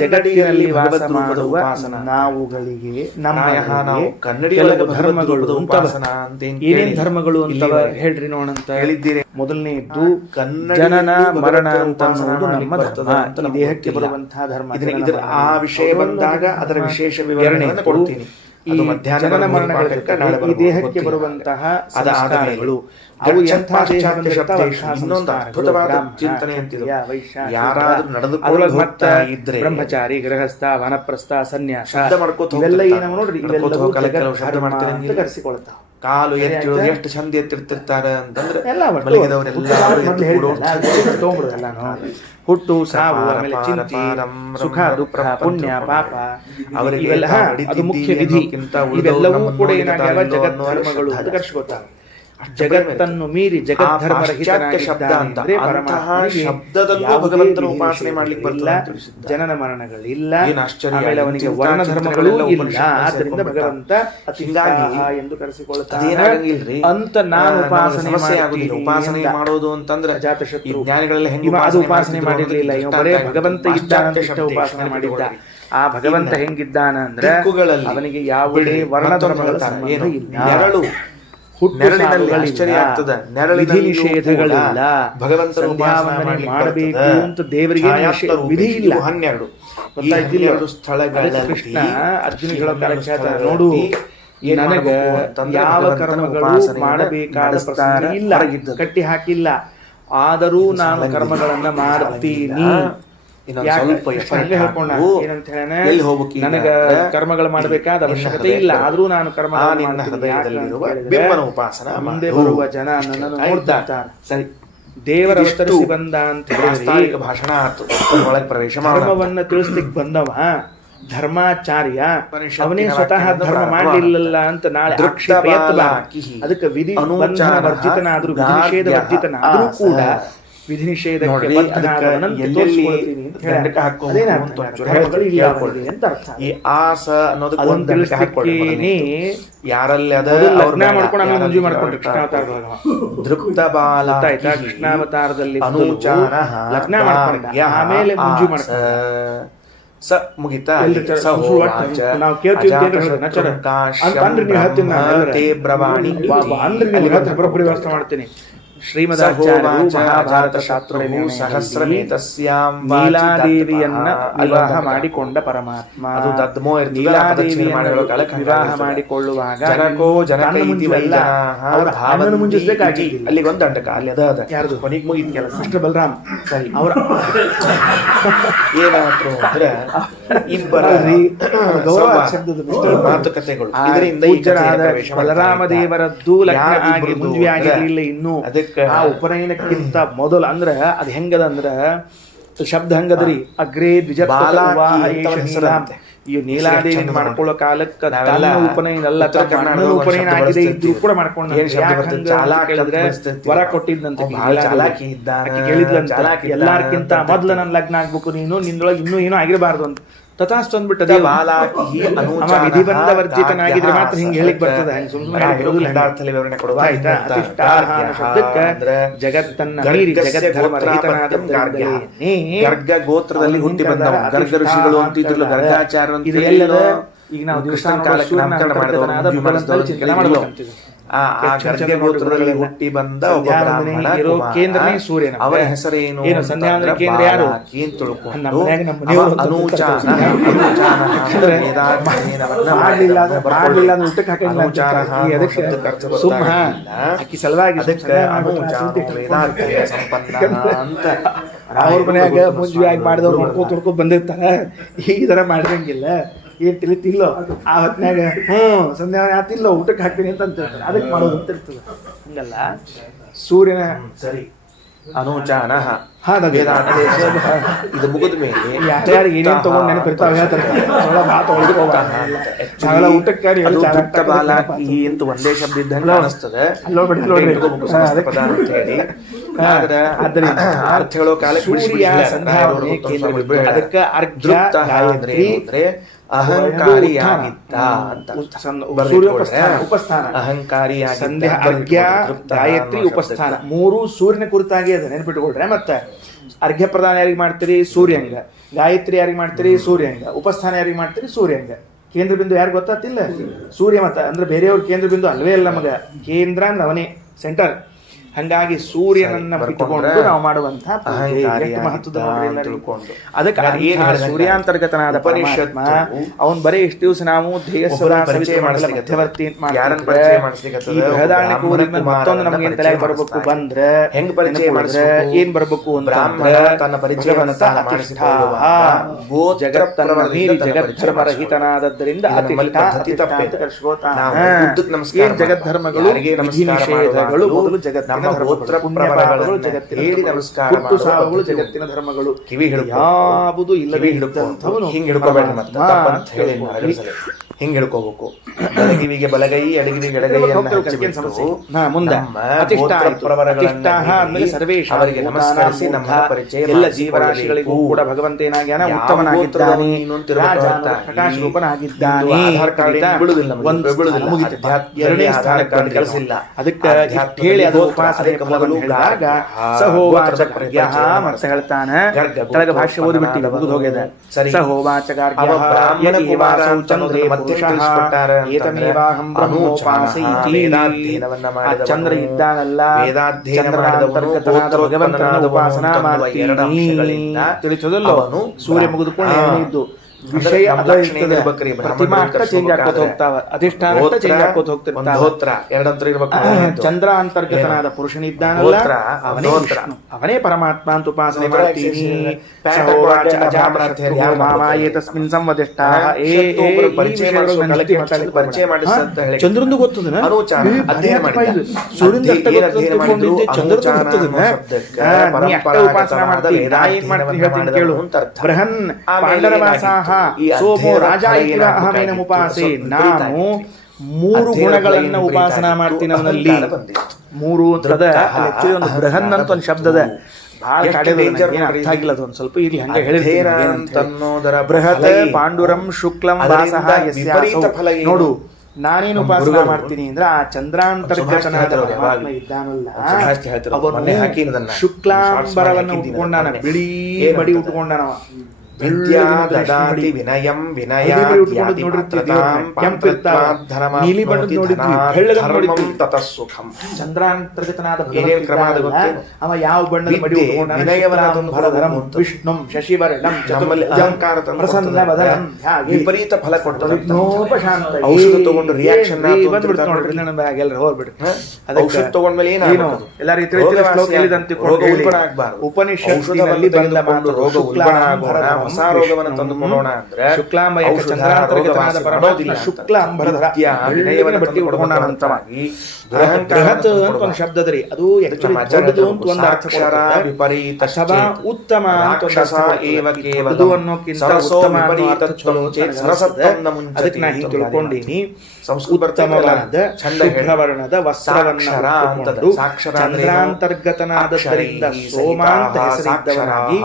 ಜಗತ್ತಿನಲ್ಲಿ ವಾಸ ಭಗವದ್ ರೂಪದ ಮಾಡುವ ಉಪಾಸನ. ನಾವುಗಳಿಗೆ ಪ್ರಾಯಃ ನಾವು ಕನ್ನಡಿ ಕೆಲವು ಒಳಗೆ ಭಗವದ್ ಧರ್ಮಗಳು ರೂಪದ ಅಂತವ. ಉಪಾಸನ ಅಂತ ಏನ್ ಏನೇನ್ ಕೇಳಿಲ್ಲ. ಧರ್ಮಗಳು ಅಂತವ ಇಲ್ಲಿವರೆಗೆ ಹೇಳ್ರಿ ನೋಡಂತ ಹೇಳಿದ್ದೀರಿ. ಮೊದಲನೇದ್ದು ಕನ್ನಡಿ ಜನನ ಭಗವಂತನ ಮರಣ ಅಂತ ಉಪಾಸನ ಅನ್ನೋದು ನಮ್ಮ ಮಾಡ್ಲಿಕ್ಕೆ ಧರ್ಮ. ಬರ್ತದ ಅಂತ ಈ ನಮ್ಗೆ ದೇಹಕ್ಕೆ ಗೊತ್ತಿಲ್ಲ. ಬರುವಂತಹ ಧರ್ಮ. ಇದರ ಆ ವಿಷಯ ಬಂದಾಗ ಅದರ ವಿಶೇಷ ವಿವರಣೆಯನ್ನು ಕೊಡ್ತೀನಿ. ಈ ಅದು ಮಧ್ಯಾಹ್ನ ಜನನ ಬರುವ ಮರಣಗಳ ಪಾಠಕ್ಕೆ ನಾಳೆ ಜೊತೆಗೆ ಈ ಬರುವ ದೇಹಕ್ಕೆ ಗೊತ್ತಿಲ್ಲ. ಬರುವಂತಹ ಅದಾದ ಸಂಸ್ಕಾರಗಳು ಮೇಲೆ ಅವು ಗಚ್ಚ ಎಂಥ ಪಾಶ್ಚಾತ್ಯ ದೇಹ ಶಬ್ದೇಶು ಬಂದಿರ್ತಾವ, ಇನ್ನೊಂದು ಸಂಸ್ಕಾರಗಳು, ಅದ್ಭುತವಾದ ಬ್ರಾಹ್ಮಣ, ಚಿಂತನೆ ಅಂತಿದೆ. ಕ್ಷತ್ರಿಯ, ವೈಶ್ಯ, ಯಾರಾದ್ರೂ ಶೂದ್ರ, ನಡೆದುಕೊಂಡು ಅದ್ರೊಳಗೆ ಹೋಗ್ತಾ ಮತ್ತೆ ಇದ್ರೆ ಬ್ರಹ್ಮಚಾರಿ, ಗೃಹಸ್ಥ, ವನಪ್ರಸ್ಥ, ಸನ್ಯಾಸ ಶಬ್ದ ಮಾಡ್ಕೋತ ಇವೆಲ್ಲ ಹೋಗ್ತಿರ್ತಾರೆ. ಏನವ ನೋಡ್ರಿ, ನಡ್ಕೋತ ಇವೆಲ್ಲವೂ ಹೋಗಲ್ಲ, ಕೆಲವು ಜಗತ್ ಶಬ್ದ ಧರ್ಮ ಮಾಡ್ತಾರೆ ಅಂತ ಹಂಗಿಲ್ಲ. ಕರೆಸಿಕೊಳ್ತಾವ. ಕಾಲು ಎತ್ತಿಡೋದು ಎಷ್ಟು ಚಂದ ಎತ್ತಿರ್ತಿರ್ತಾರೆ ಅಂತಂದ್ರೆ ಎಲ್ಲ ಒಟ್ಟು ಮಲಗಿದವರೆಲ್ಲರೂ ಎದ್ದು ಕೂಡೋದು. ಹುಟ್ಟು ಸಾವು, ಆಮೇಲೆ ಚಿಂತೆ, ಸುಖ ದುಃಖ, ಪುಣ್ಯ ಪಾಪ, ಅವರಿಗೆ ಇವೆಲ್ಲ ಅದು ಮುಖ್ಯ ವಿಧಿ. ಇವೆಲ್ಲವೂ ಕೂಡ ಏನಾಗ್ಯಾವ ಜಗತ್ ಧರ್ಮಗಳು ಅಂತ ಕರ್ಸ್ಕೊತಾವ. ಜಗತ್ತನ್ನು ಮೀರಿ ಜಗತ್ ಧರ್ಮ ಶಬ್ದ ಅಂತ ಅಂತಹ ಶಬ್ದದಲ್ಲೂ ಭಗವಂತನ ಉಪಾಸನೆ ಮಾಡ್ಲಿಕ್ಕೆ ಬರ್ತದೆ ಅಂತ ತಿಳಿಸಿದ್ದಾರೆ. ಜನನ ಮರಣಗಳಿಲ್ಲ, ಏನು ಆಶ್ಚರ್ಯ. ಆಮೇಲೆ ಅವನಿಗೆ ವರ್ಣ ಧರ್ಮಗಳು ಇಲ್ಲ. ಆದ್ದರಿಂದ ಭಗವಂತ ಹಿಂಗಾಗಿ ಎಂದು ಕರೆಸಿಕೊಳ್ಳುತ್ತಾನೆ ಅದೇನಾಗಂಗಿಲ್ರಿ ಅಂತ ನಾನು ಉಪಾಸನೆ ಸಮಸ್ಯೆ ಆಗುದಿಲ್ಲ. ಉಪಾಸನೆ ಮಾಡೋದು ಅಂತಂದ್ರೆ ಈ ಜ್ಞಾನಿಗಳೆಲ್ಲ ಹೆಂಗೆ ಅದು ಉಪಾಸನೆ ಮಾಡಿರ್ಲಿಲ್ಲ. ಇವ ಬರೇ ಭಗವಂತ ಇದ್ದಾನ ಉಪಾಸನೆ ಮಾಡಿದ್ದ. ಆ ಭಗವಂತ ಹೆಂಗಿದ್ದಾನ ಅಂದ್ರೆ ಅವನಿಗೆ ಯಾವುದೇ ವರ್ಣ ಧರ್ಮಗಳ ಸಂಬಂಧ ಇಲ್ಲ. ನೆರಳು ನೆರಳಿನಲ್ಲಿ ಆಶ್ಚರ್ಯ ಆಗ್ತದೆ. ವಿಧಿ ನಿಷೇಧಗಳಿಲ್ಲ. ಭಗವಂತನ ಉಪಾಸನೆ ಮಾಡಬೇಕು ಅಂತ ದೇವರಿಗೆ ವಿಧಿ ಇಲ್ಲ. 12 ಸ್ಥಳಗಳಲ್ಲಿ ಕೃಷ್ಣ ಅರ್ಜುನಿಗಳ ನೋಡು, ನನಗ ಯಾವ ಕರ್ಮಗಳು ಮಾಡಬೇಕಾದ ಪ್ರಸಂಗ ಇಲ್ಲ, ಕಟ್ಟಿ ಹಾಕಿಲ್ಲ. ಆದರೂ ನಾನು ಕರ್ಮಗಳನ್ನ ಮಾಡ್ತೀನಿ. ನನಗ ಕರ್ಮಗಳು ಮಾಡಬೇಕಾದ ಅವಶ್ಯಕತೆ ಇಲ್ಲ, ಆದ್ರೂ ನಾನು ಕರ್ಮ ಮುಂದೆ ಬರುವ ಜನ ನನ್ನನ್ನು ನೋಡ್ತಾರೆ. ಸರಿ, ದೇವರ ಅವತರಿಸಿ ಬಂದ ಅಂತ ಹೇಳಿ ಭಾಷಣ ಆಯ್ತು. ಒಳಗೆ ಪ್ರವೇಶ ಧರ್ಮವನ್ನ ತಿಳಿಸ್ಲಿಕ್ಕೆ ಬಂದವ ಧರ್ಮಾಚಾರ್ಯ ಅವನೇ ಸ್ವತಃ ಧರ್ಮ ಮಾಡಲಿಲ್ಲ ಅಂತ ನಾಳೆ ಆಕ್ಷೇಪ ಎತ್ತಬಾರದು. ಅದಕ್ಕೆ ವಿಧಿ ಬಂಧನ ವರ್ಜಿತನಾದ್ರೂ ವಿಧಿ ನಿಷೇಧ ವರ್ಜಿತನಾದ್ರೂ ಕೂಡ ವಿಧಿ ನಿಷೇಧಕ್ಕೆ ಬದ್ಧನಾದವನಂತೆ ತೋರಿಸಿಕೊಳ್ತೀನಿ ಅಂತ ಹೇಳಿ ಕೃಷ್ಣಾವತಾರದಲ್ಲಿ ಲಗ್ನ ಮಾಡ್ಕೊಂಡ, ಆಮೇಲೆ ಮುಂಜು ಮಾಡ್ಕೊಂಡ. ಸ ಮುಗಿತಾ ನಾವು ಕೇಳ್ತೀವಿ ಬರೋಬ್ಬರಿ ವ್ಯವಸ್ಥೆ ಮಾಡ್ತೀನಿ. ಶ್ರೀಮದಾಚಾರ್ಯರು ಮಹಾಭಾರತ ಶಾಸ್ತ್ರವು ನೀಲಾದೇವಿಯನ್ನ ವಿವಾಹ ಮಾಡಿಕೊಂಡ ಪರಮಾತ್ಮ. ನೀಲಾದೇವಿಯನ್ನು ವಿವಾಹ ಮಾಡಿಕೊಳ್ಳುವಾಗ ಮುಂಜಿಸ್ಬೇಕಾಗಿಲ್ಲ. ಅಲ್ಲಿಗೆ ಒಂದು ಅಂಟಕ ಅಲ್ಲಿ ಅದ ಯಾರ್ದು ಕೊನೆಗೆ ಮುಗಿದ ಕೆಲಸ ಮಿಸ್ಟರ್ ಬಲರಾಮ್. ಸರಿ, ಅವರ ಏನಾದ್ರು ಅಂದ್ರೆ ಇಬ್ಬರ ಮಾತುಕತೆಗಳು ಬಲರಾಮ ದೇವರದ್ದು ಲಗ್ನ ಆಗಿ ಮುಂಜಿ ಆಗಿರ್ಲಿಲ್ಲ ಇನ್ನು. ಆ ಉಪನಯನಕ್ಕಿಂತ ಮೊದಲು ಅಂದ್ರ ಅದ್ ಹೆಂಗದ ಅಂದ್ರ ಶಬ್ದ ಹಂಗದ್ರಿ. ಅಗ್ರೇ ದ್ವಿಜ ಈ ನೀಲಾದೇವಿ ಮಾಡ್ಕೊಳ್ಳೋ ಕಾಲಕ್ಕ ಉಪನಯನ ಅಲ್ಲ, ಉಪನಯನ ಆಗಿದೆ ಇದ್ರು ಕೂಡ ಮಾಡ್ಕೊಂಡ. ವರ ಕೊಟ್ಟಿದ್ದಂತ ಕೇಳಿದ್ಲಂತ, ಎಲ್ಲಾರ್ಕಿಂತ ಮೊದ್ಲು ನನ್ ಲಗ್ನ ಆಗ್ಬೇಕು, ನೀನು ನಿನ್ನೊಳಗೆ ಇನ್ನೂ ಏನೋ ಆಗಿರಬಾರ್ದು ಅಂತ. ತಥಾಸ್ತು ಅಂದ್ಬಿಟ್ಟದೆ. ವಿಧಿಬಂಧ ವರ್ಜಿತನಾಗಿದ್ರೆ ಮಾತ್ರ ಹಿಂಗ್ ಹೇಳಿಕ್ ಬರ್ತದೆ. ಜಗತ್ತನ್ನ ಮೀರಿ ಜಗತ್ ಧರ್ಮ ಗರ್ಗ ಗೋತ್ರದಲ್ಲಿ ಹುಟ್ಟಿ ಬಂದವ ಗರ್ಗ ಋಷಿಗಳು ಅಂತಿದ್ರು. ಗರ್ಗಾಚಾರ್ಯ ಈಗ ನಾವು ದಿವಸಾನ ಕಾಲಕ್ಕೆ ನಾಮಕರಣ ಮಾಡಿದೆವು. ಗೋತ್ರದಲ್ಲಿ ಹುಟ್ಟಿ ಬಂದ ಕೇಂದ್ರನೇ ಸೂರ್ಯನ. ಅವರ ಹೆಸರೇನು? ಸಂಧ್ಯಾವಂದನ ಕೇಂದ್ರ ಯಾರು? ಸುಮ್ಮ ಅಕ್ಕಿ ಸಲುವಾಗಿ ಅವ್ರ ಮನ್ಯಾಗ ಮುಂಜಾಗಿ ಮಾಡಿದವ್ರು ನೋಡ್ಕೊಂಡ್ ತೊಡ್ಕೊಂಡ್ ಬಂದಿರ್ತಾರ. ಈ ತರ ಮಾಡಿರಂಗಿಲ್ಲ. ಏನ್ ತಿಳಿತಿಲ್ಲೋ ಆ ಹೊತ್ನ್ಯಾಗ ಸಂಧ್ಯಾ ಆತಿಲ್ಲ ಊಟಕ್ಕೆ ಹಾಕ್ತೀನಿ ಅಂತ ಅಂತಿರ್ತಾರೆ. ಅದಕ್ಕೆ ಮಾಡೋದು ಅಂತ ಇರ್ತದೆ. ಹಂಗಲ್ಲ, ಸೂರ್ಯನ ಸರಿ ಅನುಚಾನ ಇದು ಮುಗಿದ ಮೇಲೆ ಯಾರ್ಯಾರು ಏನೇನ್ ತಗೊಂಡ್ ನೆನಪಿರ್ತಾವ ಹೇಳ್ತಾರೆ. ಊಟಕ್ಕೆ ಅಂತ ಒಂದೇ ಶಬ್ದ ಇದ್ದಂಗೆ ಅನಿಸ್ತದೆ. ಅರ್ಥ ಹೇಳೋ ಕಾಲಕ್ಕೆ ಅದಕ್ಕೆ ಅಹಂಕಾರಿಯಾಗಿದ್ದ ಅಂತ ಉಪಸ್ಥಾನ, ಅಹಂಕಾರಿಯಾಗಿದ್ದ ಅರ್ಘ್ಯ ಗಾಯತ್ರಿ ಉಪಸ್ಥಾನ ಮೂರು ಸೂರ್ಯನ ಕುರಿತಾಗಿ ಅದ ನೆನ್ಪಿಟ್ಕೊಳ್ರೆ. ಮತ್ತೆ ಅರ್ಘ್ಯ ಪ್ರದಾನ ಯಾರಿಗೆ ಮಾಡ್ತೀರಿ? ಸೂರ್ಯಂಗ. ಗಾಯತ್ರಿ ಯಾರಿಗೆ ಮಾಡ್ತೀರಿ? ಸೂರ್ಯಂಗ. ಉಪಸ್ಥಾನ ಯಾರಿಗೆ ಮಾಡ್ತೀರಿ? ಸೂರ್ಯಂಗ. ಕೇಂದ್ರ ಬಿಂದು ಯಾರು ಗೊತ್ತಾತಿಲ್ಲ? ಸೂರ್ಯ ಮತ ಅಂದ್ರೆ ಬೇರೆಯವ್ರ ಕೇಂದ್ರ ಬಿಂದು ಅಲ್ವೇ ಅಲ್ಲ ಮಗ. ಕೇಂದ್ರ ಅಂದ್ರೆ ಅವನೇ ಸೆಂಟರ್. ಹಂಗಾಗಿ ಸೂರ್ಯನನ್ನ ಬಿಟ್ಟುಕೊಂಡು ನಾವು ಮಾಡುವಂತಹ ಮಹತ್ವದ ಅದಕ್ಕೆ ಸೂರ್ಯಾಂತರ್ಗತನಾದ ಪರಮಾತ್ಮ ಅವನ್ ಬರೀ ಇಷ್ಟು ದಿವಸ ನಾವು ಮಧ್ಯವರ್ತಿ ಮತ್ತೊಂದು ನಮ್ಗೆ ತಲೆ ಬರ್ಬೇಕು ಬಂದ್ರೆ ಹೆಂಗ್ ಪರಿಚಯ ಏನ್ ಬರ್ಬೇಕು ಜಗತ್ತನ್ನ ಮೀರಿ ಜಗದ್ಧರ್ಮರಹಿತನಾದದ್ದರಿಂದ ಏನ್ ಜಗದ್ಧರ್ಮಗಳು ನಿಷೇಧಗಳು ಮೊದಲು ಜಗತ್ತಿನ ಜಗತ್ತಿನ ಧರ್ಮಗಳು ಯಾವುದು ಇಲ್ಲದೆ ಹಿಂಗ್ ಹಿಡ್ಕೋಬೇಡ ಹಿಂಗ್ ಹಿಡ್ಕೋಬೇಕು. ಬಲಗಿವಿಗೆ ಬಲಗೈ ಅಡಗಿವಿಗೆ ಎಡಗೈ ಅವರಿಗೆ ನಮಸ್ಕರಿಸಿ ನಮ್ಮ ಪರಿಚಯ ಎಲ್ಲ ಜೀವರಾಶಿಗಳಿಗೂ ಕೂಡ ಭಗವಂತನ ಜ್ಞಾನ ಉತ್ತಮನಾಗಿದ್ದಾನೆ, ಪ್ರಕಾಶ ರೂಪನಾಗಿದ್ದಾನೆ. ಎರಡನೇ ಸ್ಥಾನಕ್ಕೆ ಕಳಿಸಿಲ್ಲ. ಅದಕ್ಕೆ ಹೇಳಿ ಅದು ಉಪಾಸನೆ ಹೇಳಿದಾಗ ಸಹೋವಾಚ ಅಂತ ಹೇಳ್ತಾನೆ. ಕೆಳಗೆ ಭಾಷ್ಯ ಓದಿಬಿಟ್ಟಿಲ್ಲ, ಮುಗಿದು ಹೋಗಿದೆ. ಸಹೋವಾಚ ಚಂದ್ರ ಇದ್ದಾನಲ್ಲ, ಭಗವಂತನ ಉಪಾಸನಾ ಮಾಡ್ತೀನಿ ತಿಳಿಸೋದಲ್ಲ. ಸೂರ್ಯ ಮುಗಿದುಕೊಂಡು ಏನಿದ್ದು ವಿಷಯ ಪ್ರತಿಮಾ ಚೇಂಜ್ ಹಾಕೋತ ಹೋಗ್ತಾವ, ಅಧಿಷ್ಠಾನ ಚೇಂಜ್ ಹಾಕೋತ ಹೋಗ್ತಿರ್ತಾವ. ಚಂದ್ರ ಅಂತರ್ಗತನಾದ ಪುರುಷನಿದ್ದಾನಲ್ಲ ಅವನೇ ಪರಮಾತ್ಮ ಅಂತ ಉಪಾಸನೆ ಮಾಡ್ತೀನಿ. ಚಂದ್ರಂದು ಗೊತ್ತದ ಸೂರ್ಯನ ಉಪಾಸನ ಮಾಡ್ತೀವಿ. ನಾ ಏನ್ ಮಾಡ್ತೀನಿ ಹೇಳ್ತೀನಿ ಕೇಳು. ಬೃಹನ್ ಪಾಂಡರವಾಸಾಹ ಸೋಮೋ ರಾಜ ಅಹಮೇನ ಉಪಾಸೆ. ನಾನು 3 ಗುಣಗಳನ್ನ ಉಪಾಸನಾ ಮಾಡ್ತೀನಿ ಅವನಲ್ಲಿ. 3 ಅಂತದ ಒಂದು ಬೃಹನ್ ಅಂತ ಒಂದು ಶಬ್ದದ ಬಹಳ ಅರ್ಥ ಆಗಿಲ್ಲ. ಅದು ಒಂದ್ ಸ್ವಲ್ಪ ಇಲ್ಲಿ ಹಂಗೆ ಹೇಳಿದ ಬೃಹತ್ ಪಾಂಡುರಂ ಶುಕ್ಲಂ ವಾಸಃ ನೋಡು. ನಾನೇನು ಉಪಾಸನ ಮಾಡ್ತೀನಿ ಅಂದ್ರೆ ಆ ಚಂದ್ರಾಂತರ್ಗತನಾದ ಪರಮಾತ್ಮ ಇದ್ದಾನಲ್ಲ ಅವನು ಶುಕ್ಲಾಂಬರವನ್ನು ಉಟ್ಕೊಂಡಾನ, ಬಿಳಿ ಬಡಿ ಉಟ್ಕೊಂಡಾನವ. ವಿನಯಂ ವಿನಯ ಚಂದ್ರಾಂತರ್ಗತನಾದ ಅವ ಯಾವ ಬಣ್ಣದ ಮಡಿ ವಿಷ್ಣು ಶಶಿವರ್ಣಂ ವಿಪರೀತ ಫಲ ಕೊಡ್ತಾರೆ. ಔಷಧ ತಗೊಂಡು ರಿಯಾಕ್ಷನ್ ಹೋಗ್ಬಿಡು. ಔಷಧ ತಗೊಂಡ್ಮೇಲೆ ಏನು ಎಲ್ಲರಿಗೂ ಉಪನಿಷತ್ತಿನಲ್ಲಿ ಬಂದ ರೋಗ ಹೊಸ ರೋಗವನ್ನು ತಂದುಕೊಳ್ಳೋಣ ಅಂದ್ರೆ ಶುಕ್ಲಾಂಬ ಚಂದ್ರಾಂತರ್ಗತನಾದ ಪರಮಾತ್ಮ ಶುಕ್ಲ ಅಂಬರಧರ ಬಟ್ಟಿ ಉಟ್ಕೊಂಡಾನಂತವಾಗಿ ಬೃಹತ್ ಅಂತ ಒಂದು ಶಬ್ದದ್ರಿ. ಅದು ದೊಡ್ಡದು ಅಂತ ಒಂದು ಅಕ್ಷರ ವಿಪರೀತ ಅಥವಾ ಉತ್ತಮ ಅಂತ ಒಂದು ಅನ್ನೋಕ್ಕಿಂತ ಅದಕ್ಕೆ ನಾ ಹಿಂಗೆ ತಿಳ್ಕೊಂಡೀನಿ. ಉತ್ತಮವಾದ ಶುಭ್ರವರ್ಣದ ವಸ್ತ್ರವನ್ನು ಚಂದ್ರಾಂತರ್ಗತನಾದದ್ದರಿಂದ ಸೋಮ ಅಂತ ಹೆಸರಿದ್ದವನಾಗಿ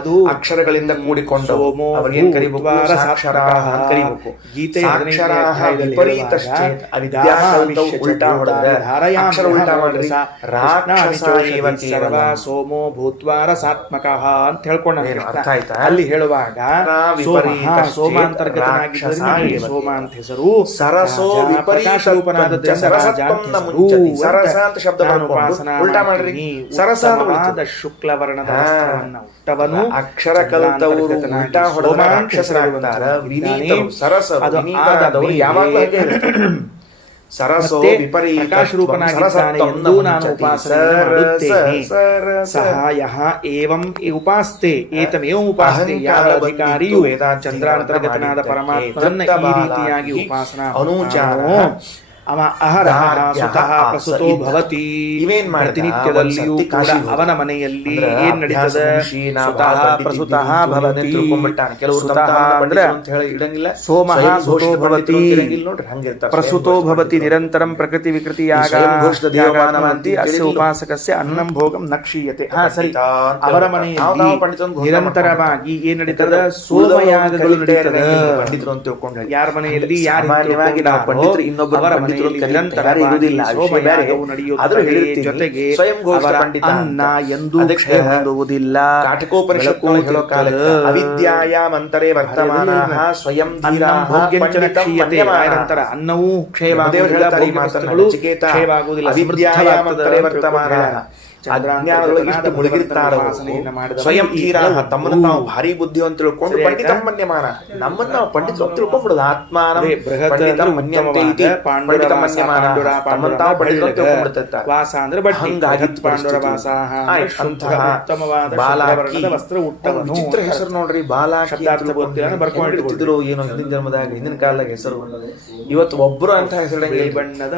ಅದು ಅಕ್ಷರಗಳಿಂದ ಕೂಡಿಕೊಂಡು ಅವರಿಗೆ ಕರಿಬೇಕು ಗೀತೆ ವಿಪರೀತ ಉಲ್ಟಾ ಹೊಡೆದ್ರೆ ಅಕ್ಷರ ಉಲ್ಟಾ ಮಾಡ್ರಿ ಸೋಮೋ ಭೂತ್ವಾರ ಸಾತ್ಮಕ ಅಂತ ಹೇಳ್ಕೊಂಡ ಅರ್ಥ ಆಯ್ತಾ? ಅಲ್ಲಿ ಹೇಳುವಾಗ ಸೋಮ ಅಂತರ್ಗತನಾಗಿದ್ದರಿಂದ ಸೋಮ ಅಂತ ಹೆಸರು. ಸರಸೋ ವಿಪರೀತ ಸರಸ ಅಂತ ಶಬ್ದ ಉಲ್ಟಾ ಮಾಡ್ರಿ ಸರಸವಾದ ಶುಕ್ಲವರ್ಣದ ವಸ್ತ್ರವನ್ನು ಉಟ್ಟವನು ಅಕ್ಷರ ಕಲಿತವರು ಉಲ್ಟಾ ಹೊಡೆದ ರಾಕ್ಷಸರಾಗ್ತಾರ. ವಿನೀತರು ಸರಸ ವಿನೀತರಾದವರು ಯಾವಾಗಲೂ ಹಾಗೆ ಹೇಳ್ತಾರೆ. ಸರಸೋ ವಿಪರೀತ ಪ್ರಕಾಶರೂಪನಾಗಿದ್ದಾನೆ ಎಂದು ನಾನು ಉಪಾಸನೆ ಮಾಡುತ್ತೇನೆ. ಸಹಾಯಃ ಏವಂ ಉಪಾಸ್ತೆ ಏತಮೇವ ಉಪಾಸ್ತೆ. ಯಾವ ಅಧಿಕಾರಿಯು ಚಂದ್ರಾಂತರ್ಗತನಾದ ಪರಮಾತ್ಮನನ್ನ ಈ ರೀತಿಯಾಗಿ ಉಪಾಸನಾ ಅನುಚಾರೋ ಅವ ಅಹರಹ ಸುತಃ ಪ್ರಸುತೋ ಭವತಿ. ಇವೇನ್ ಪ್ರತಿನಿತ್ಯದಲ್ಲಿಯೂ ಕೂಡ ಅವನ ಮನೆಯಲ್ಲಿ ಏನ್ ನಡೀತದೆ? ಸುತಃ ಪ್ರಸುತಃ ಭವತಿ. ಸುತಃ ಅಂದ್ರೆ ಸೋಮಃ ಸುತೋ ಭವತಿ ಪ್ರಸುತೋ ಭವತಿ. ನಿರಂತರಂ ಪ್ರಕೃತಿ ವಿಕೃತಿಯಾಗಂತಿ ಅಸ್ಯ ಉಪಾಸಕಸ್ಯ ಅನ್ನಂ ಭೋಗಂ ನ ಕ್ಷೀಯತೆ. ಸರಿ, ಅವರ ಮನೆಯಲ್ಲಿ ನಿರಂತರವಾಗಿ ಏನ್ ನಡೀತದ? ಸೋಮಯಾಗಗಳು ನಡೀತದೆ. ಯಾರ ಮನೆಯಲ್ಲಿ ಯಾರು ಇನ್ನೊಬ್ಬರ ಮನೆ ಪಂಡಿತರು ನಿರಂತರ ಇರುವುದಿಲ್ಲ, ಸೋಮಯಾಗವು ನಡೆಯುತ್ತದೆ. ಜೊತೆಗೆ ಸ್ವಯಂ ಘೋಷ ಅವರ ಪಂಡಿತ ಅನ್ನ ಎಂದೂ ಕ್ಷಯ ಹೊಂದುವುದಿಲ್ಲ. ಕಾಠಿಕೋಪನಿಷತ್ತು ಹೇಳೋ ಕಾಲಕ್ಕೆ ಅವಿದ್ಯಾಯಾಮಂತರೇ ವರ್ತಮಾನಃ ಸ್ವಯಂ ಧೀರಾಃ ಪಂಡಿತಂ ಮನ್ಯಮಾನಃ. ನಂತರ ಅನ್ನವೂ ಕ್ಷಯವಾಗುವುದಿಲ್ಲ, ಹೇಳ್ತಾರೆ ಈ ಭೋಗ್ಯ ಮಾತನ್ನ. ವಸ್ತುಗಳು ನಚಿಕೇತ ಕ್ಷಯವಾಗುವುದಿಲ್ಲ, ಅವಿದ್ಯಾಯಾಮಂತರೇ ವರ್ತಮಾನಃ. ಅಜ್ಞಾನದೊಳಗೆ ಇಷ್ಟು ಮುಳುಗಿರ್ತಾರೋ ಸ್ವಯಂ ಧೀರಾಃ, ತಮ್ಮನ್ನು ತಾವು ಭಾರಿ ಬುದ್ಧಿವಂತ ತಿಳ್ಕೊಂಡು ಪಂಡಿತಂ ಮನ್ಯಮಾನ, ನಮ್ಮನ್ನು ನಾವು ಪಂಡಿತರು ಅಂತ ತಿಳ್ಕೊಂಡ್ಬಿಡುದು. ಆತ್ಮಾನಂ ಪಂಡಿತಂ ಮನ್ಯಂತೆ ಇತಿ ಪಂಡಿತಂ ಮನ್ಯಮಾನ, ತಮ್ಮನ್ನು ತಾವು ಪಂಡಿತರು ಅಂತ ತಿಳ್ಕೊಂಡ್ಬಿಡ್ತಿರ್ತಾರೆ. ವಾಸ ಅಂದ್ರೆ ಬಟ್ಟೆ, ಹಂಗಾಗಿತ್ತು ಪಾಂಡುರ ವಾಸ ಅಂತಹ ಉತ್ತಮವಾದ ಬಾಲಾಕಿ ವಸ್ತ್ರ ಉಟ್ಟವನು. ವಿಚಿತ್ರ ಹೆಸರು ನೋಡ್ರಿ, ಬಾಲಾಕಿ ಶಬ್ದಾರ್ಥ ಗೊತ್ತಿಲ್ಲ, ಬರ್ಕೊಂಡಿರ್ತಿದ್ರು. ಏನೋ ಹಿಂದಿನ ಜನ್ಮದಾಗ ಹಿಂದಿನ ಕಾಲದಾಗ ಹೆಸರು. ಇವತ್ತು ಒಬ್ರು ಅಂತ ಹೆಸರು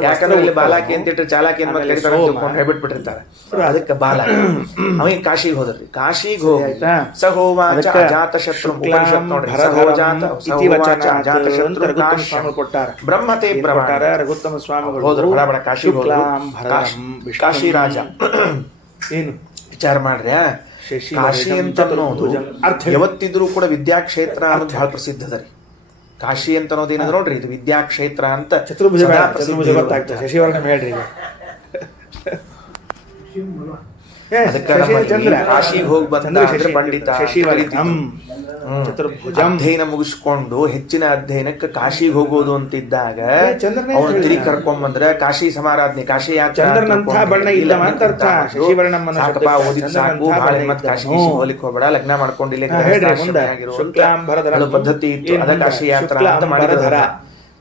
ಯಾಕಂದ್ರೆ ಇಲ್ಲಿ ಬಾಲಾಕಿ ಅಂತ ಇಟ್ಟರೆ ಚಾಲಾಕಿ ಅಂತ ಕರೀತಾರೆ, ಹೇಳ್ಬಿಟ್ಬಿಟ್ಟಿರ್ತಾರೆ. ಅದಕ್ಕೆ ಬಾಲಾಕಿ. ಅವನಿಗೆ ಕಾಶಿಗೆ ಹೋದ್ರಿ, ಕಾಶಿಗೆ ಹೋಗಿ ಸಹೋವಾಚ ಅಜಾತಶತ್ರು ಉಪನಿಷತ್ ನೋಡ್ರಿ, ಸಹೋವಾಚ ಅಜಾತಶತ್ರು ಕೊಟ್ಟಾರ. ಬ್ರಹ್ಮತೆ ಪ್ರಮಾಣ ರಘುತ್ತಮ ಸ್ವಾಮಿಗಳು ಹೋದ್ರು, ಬಡ ಕಾಶಿಗೆ ಹೋದ್ರು. ಕಾಶಿ ರಾಜ ಏನು ವಿಚಾರ ಮಾಡ್ರಿ, ಕಾಶಿ ಅಂತ ಅನ್ನೋದು ಯಾವತ್ತಿದ್ರು ಕೂಡ ವಿದ್ಯಾಕ್ಷೇತ್ರ ಅನ್ನೋದು ಬಹಳ ಪ್ರಸಿದ್ಧ ಅದ ರೀ. ಕಾಶಿ ಅಂತ ಅನ್ನೋದು ಏನಂದ್ರೆ ನೋಡ್ರಿ, ಇದು ವಿದ್ಯಾಕ್ಷೇತ್ರ ಅಂತ. ಚತುರ್ಭುಜ ಗೊತ್ತಾಗ್ತದೆ, ಶಶಿವರ್ಣ ಹೇಳ್ರಿ. ಕಾಶಿಗೆ ಹೋಗಿ ಬಂದ ಪಂಡಿತ ಅಧ್ಯಯನ ಮುಗಿಸ್ಕೊಂಡು ಹೆಚ್ಚಿನ ಅಧ್ಯಯನಕ್ಕೆ ಕಾಶಿಗೆ ಹೋಗೋದು ಅಂತಿದ್ದಾಗ ಅವನು ತಿರುಗಿ ಕರ್ಕೊಂಡ್ ಬಂದ್ರೆ ಕಾಶಿ ಸಮಾರಾಧನೆ, ಕಾಶಿ ಚಂದ್ರನಂತಹ ಬಣ್ಣ ಇಲ್ಲ ಅಂತ ಅರ್ಥ. ಸಾಕಪ್ಪ ಓದಿದ್ ಸಾಕು, ಮತ್ ಕಾಶಿ ಹೋಗ್ಲಿಕ್ಕೆ ಹೋಗ್ಬೇಡ, ಲಗ್ನ ಮಾಡ್ಕೊಂಡು ಇಲ್ಲೇ ಪದ್ಧತಿ ಇತ್ತು. ಅದ ಕಾಶಿ ಯಾತ್ರಾ ಅಂತ ಮಾಡಿದ್ರ.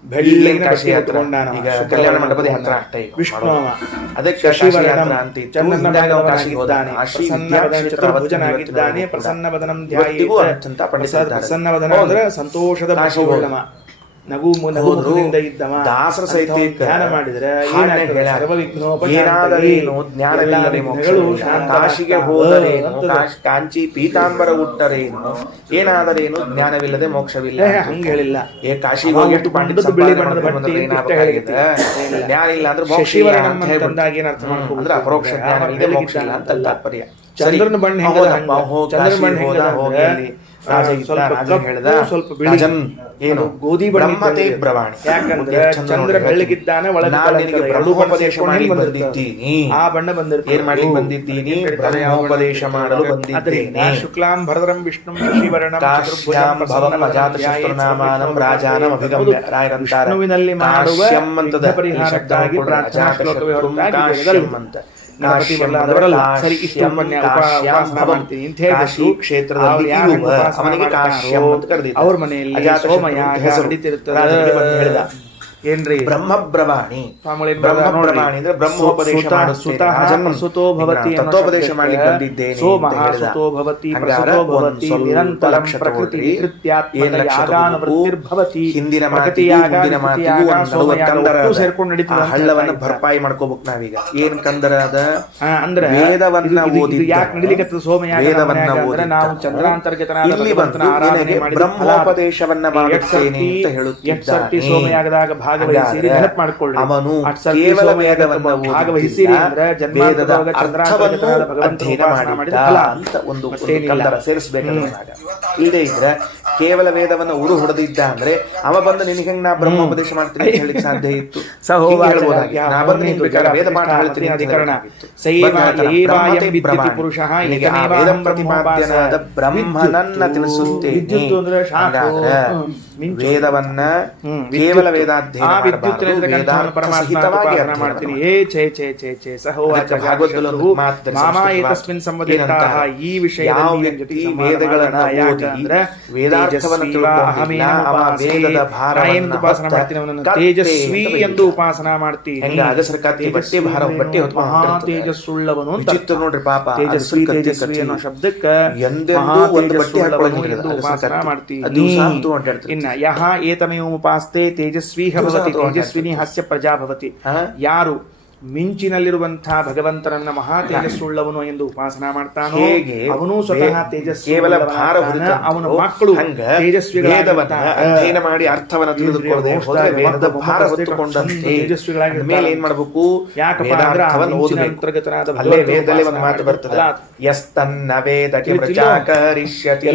ಬೆಳ್ಳಿನ ಕಾಶಿ ಯಾತ್ರಾ ಈಗ ಕಲ್ಯಾಣ ಮಂಟಪದ ಯಾತ್ರಾ ಅಷ್ಟೇ ವಿಷ್ಣು, ಅದಕ್ಕೆ ಕಾಶಿ ಯಾತ್ರಾ ಅಂತ ಇತ್ತು. ಪ್ರಸನ್ನವದನಂ ಧ್ಯಾಯೇತ್. ಪ್ರಸನ್ನವದನ ಅಂದ್ರೆ ಸಂತೋಷದ ಭಾಷೆಗೊಳ್ಳಮ, ನಗು ಮುಖದಿಂದ ಇದ್ದವ. ದಾಸರ ಸಹಿತ ಧ್ಯಾನ ಮಾಡಿದ್ರೆ ಏನಾದರೇನು ಜ್ಞಾನವಿಲ್ಲದೆ ಕಾಶಿಗೆ ಹೋದರೇನು, ಕಾಂಚಿ ಪೀತಾಂಬರ ಉಟ್ಟರೇನು, ಏನಾದರೇನು ಜ್ಞಾನವಿಲ್ಲದೆ ಮೋಕ್ಷವಿಲ್ಲ. ಹಂಗ ಹೇಳಿಲ್ಲ. ಕಾಶಿಗೆ ಹೋಗಿ ಎಷ್ಟು ಪಂಡಿತ ಬಿಳಿ ಬಣ್ಣದ ಜ್ಞಾನ ಇಲ್ಲ ಅಂದ್ರೆ ಮೋಕ್ಷ ಇಲ್ಲ ಅಂತ ಹೇಳ್ಬಿಟ್ಟು ಅಂದ್ರೆ ಅಪರೋಕ್ಷ ಜ್ಞಾನವಿಲ್ಲದೆ ಮೋಕ್ಷ ಇಲ್ಲ ಅಂತ ತಾತ್ಪರ್ಯ. ಚಂದ್ರನ ಬಣ್ಣ ಸ್ವಲ್ಪ ಏನು ಗೋಧಿ ಬ್ರಹ್ಮತೆ ಬ್ರವಾಣಿ, ಯಾಕಂದ್ರೆ ಚಂದ್ರ ಬೆಳಗಿದ್ದಾನೆ, ಬ್ರಹ್ಮೋಪದೇಶ ಮಾಡಿ ಬಂದಿದ್ದೀನಿ. ಆ ಬಣ್ಣ ಬಂದಿರ್ತೀನಿ, ಏನ್ ಮಾಡಿ ಬಂದಿದ್ದೀನಿ, ಬ್ರಹ್ಮೋಪದೇಶ ಮಾಡಲು ಬಂದಿದ್ದೇನೆ. ಶುಕ್ಲಾಂ ಭರದ್ರಂ ವಿಷ್ಣುಂ ಶಶಿವರ್ಣಂ ಕಾಶ್ಯಾಂ ಭವಂ ಅಜಾತಶತ್ರುನಾಮಾನಂ ರಾಜಾನಂ ಅಭಿಗಮ್ಯ. ರಾಯರಂತಾರೆ ವಿಷ್ಣುವಿನಲ್ಲಿ ಮಾಡುವ ಪರಿಹಾರಕ್ಕಾಗಿ ಪ್ರಾರ್ಥನಾ ಶ್ಲೋಕವೇ ಹೊರತಾಗಿ ಸರಿ ಇಷ್ಟು ಕ್ಷೇತ್ರದಲ್ಲಿ ಅವ್ರ ಮನೆಯಲ್ಲಿ ಹೇಳಿದ ಏನ್ರಿ ಬ್ರಹ್ಮಬ್ರವಾಣಿ. ಬ್ರಹ್ಮಬ್ರವಾಣಿ ಅಂದ್ರೆ ಬ್ರಹ್ಮೋಪದೇಶ ಸುತೋ ಭವತಿ ತತ್ವೋಪದೇಶ ಮಾಡಿ ಬಂದಿದ್ದೇನೆ. ಸೋಮಃ ಸುತೋ ಭವತಿ ಪ್ರಸತೋ ಭವತಿ ನಿರಂತರಂ ಪ್ರಕೃತಿ ವೃತ್ತಿರ್ಭವತಿ. ಹಿಂದಿನ ಸೇರ್ಕೊಂಡು ನಡೀತದೆ. ಹಳ್ಳವನ್ನ ಭರ್ಪಾಯಿ ಮಾಡ್ಕೋಬೇಕು ನಾವೀಗ. ಏನ್ ಕಂದರಾದ ಅಂದ್ರೆ ವೇದವನ್ನ ಓದಿ ಯಾಕೆ ನಡಿಲಿಕ್ಕೆ ಸೋಮಯಾಗ ನಾವು ಚಂದ್ರಾಂತರ್ಗತನಾದ ಬ್ರಹ್ಮೋಪದೇಶವನ್ನ ಮಾಡುತ್ತೇನೆ ಅಂತ ಹೇಳುತ್ತಿದ್ದಾನೆ. ಸೋಮಯಾಗದಾಗ ಭಾಗವಹಿಸಿರಿ, ನೆನಪು ಮಾಡ್ಕೊಳ್ಳಿ. ಅವನು ಕೇವಲ ವೇದವನ್ನ ಭಾಗವಹಿಸಿರಿ ಅಂದ್ರೆ ವೇದದ ಅರ್ಥವನ್ನು ಅಧ್ಯಯನ ಮಾಡಿದ ಅಂತ ಒಂದು ಕಂದರ ಸೇರಿಸಬೇಕಾದಾಗ. ಇಲ್ಲದೆ ಇದ್ರೆ ಕೇವಲ ವೇದವನ್ನ ಉರು ಹೊಡೆದಿದ್ದ ಅಂದ್ರೆ ಅವ ಬಂದು ನಿನಗೆ ನಾ ಬ್ರಹ್ಮೋಪದೇಶ ಮಾಡ್ತೀನಿ ಅಂತ ಹೇಳಿಕ್ ಸಾಧ್ಯ ಇತ್ತು. ನಾ ಬಂದು ನಿನ್ ಬೇಕಾದ್ರೆ ವೇದ ಪಾಠ ಹೇಳ್ತೀನಿ ವೇದ ಪ್ರತಿಪಾದ್ಯನಾದ ಬ್ರಹ್ಮನನ್ನ ತಿಳಿಸುತ್ತೇನೆ. ವೇದವನ್ನ ಕೇವಲ ವೇದಾಧ್ಯಯನ ಮಾಡ್ತೀನಿ. ಈ ವಿಷಯದಲ್ಲಿ ವೇದಗಳನ್ನ ತೇಜಸ್ವಿ ಎಂದು ಉಪಾಸನ ಮಾಡ್ತೀನಿ. ತೇಜಸ್ಸುಳ್ಳವನು ನೋಡ್ರಿ ಪಾಪ. ತೇಜಸ್ವಿ ತೇಜಸ್ವಿ ಅನ್ನೋ ಶಬ್ದಕ್ಕೆ ಉಪಾಸನ ಮಾಡ್ತೀನಿ. ಇನ್ನ ಯಹ ಏತಮೇವ ಉಪಾಸ್ತೆ ತೇಜಸ್ವಿ ಭವತಿ ತೇಜಸ್ವಿನಿ ಹಸ್ಯ ಪ್ರಜಾ ಭವತಿ. ಯಾರು ಮಿಂಚಿನಲ್ಲಿರುವಂತಹ ಭಗವಂತನನ್ನ ಮಹಾ ತೇಜಸ್ಸುಳ್ಳವನು ಎಂದು ಉಪಾಸನಾ ಮಾಡ್ತಾನೋ ಹೇಗೆ ಅವನು ಸ್ವತಃ ತೇಜಸ್ಸು ಕೇವಲ ಭಾರ ಹೊರಿತ ಅವನ ಮಕ್ಕಳು ವೇದವನ್ನ ಅಧ್ಯಯನ ಮಾಡಿ ಅರ್ಥವನ್ನ ತಿಳಿದುಕೊಳ್ಳದೆ ಹೋದರೆ ವೇದದ ಭಾರ ಹೊತ್ತುಕೊಂಡಂತೆ ಮೇಲೆ ಏನ್ ಮಾಡಬೇಕು ವೇದಾರ್ಥವನ್ನು ಓದಬೇಕು. ಅಲ್ಲೇ ವೇದದಲ್ಲಿ ಒಂದು ಮಾತು ಬರ್ತದೆ, ಯಸ್ತನ್ನ ವೇದಕ್ಕೆ ಪ್ರಚಾಕರಿಷ್ಯತಿ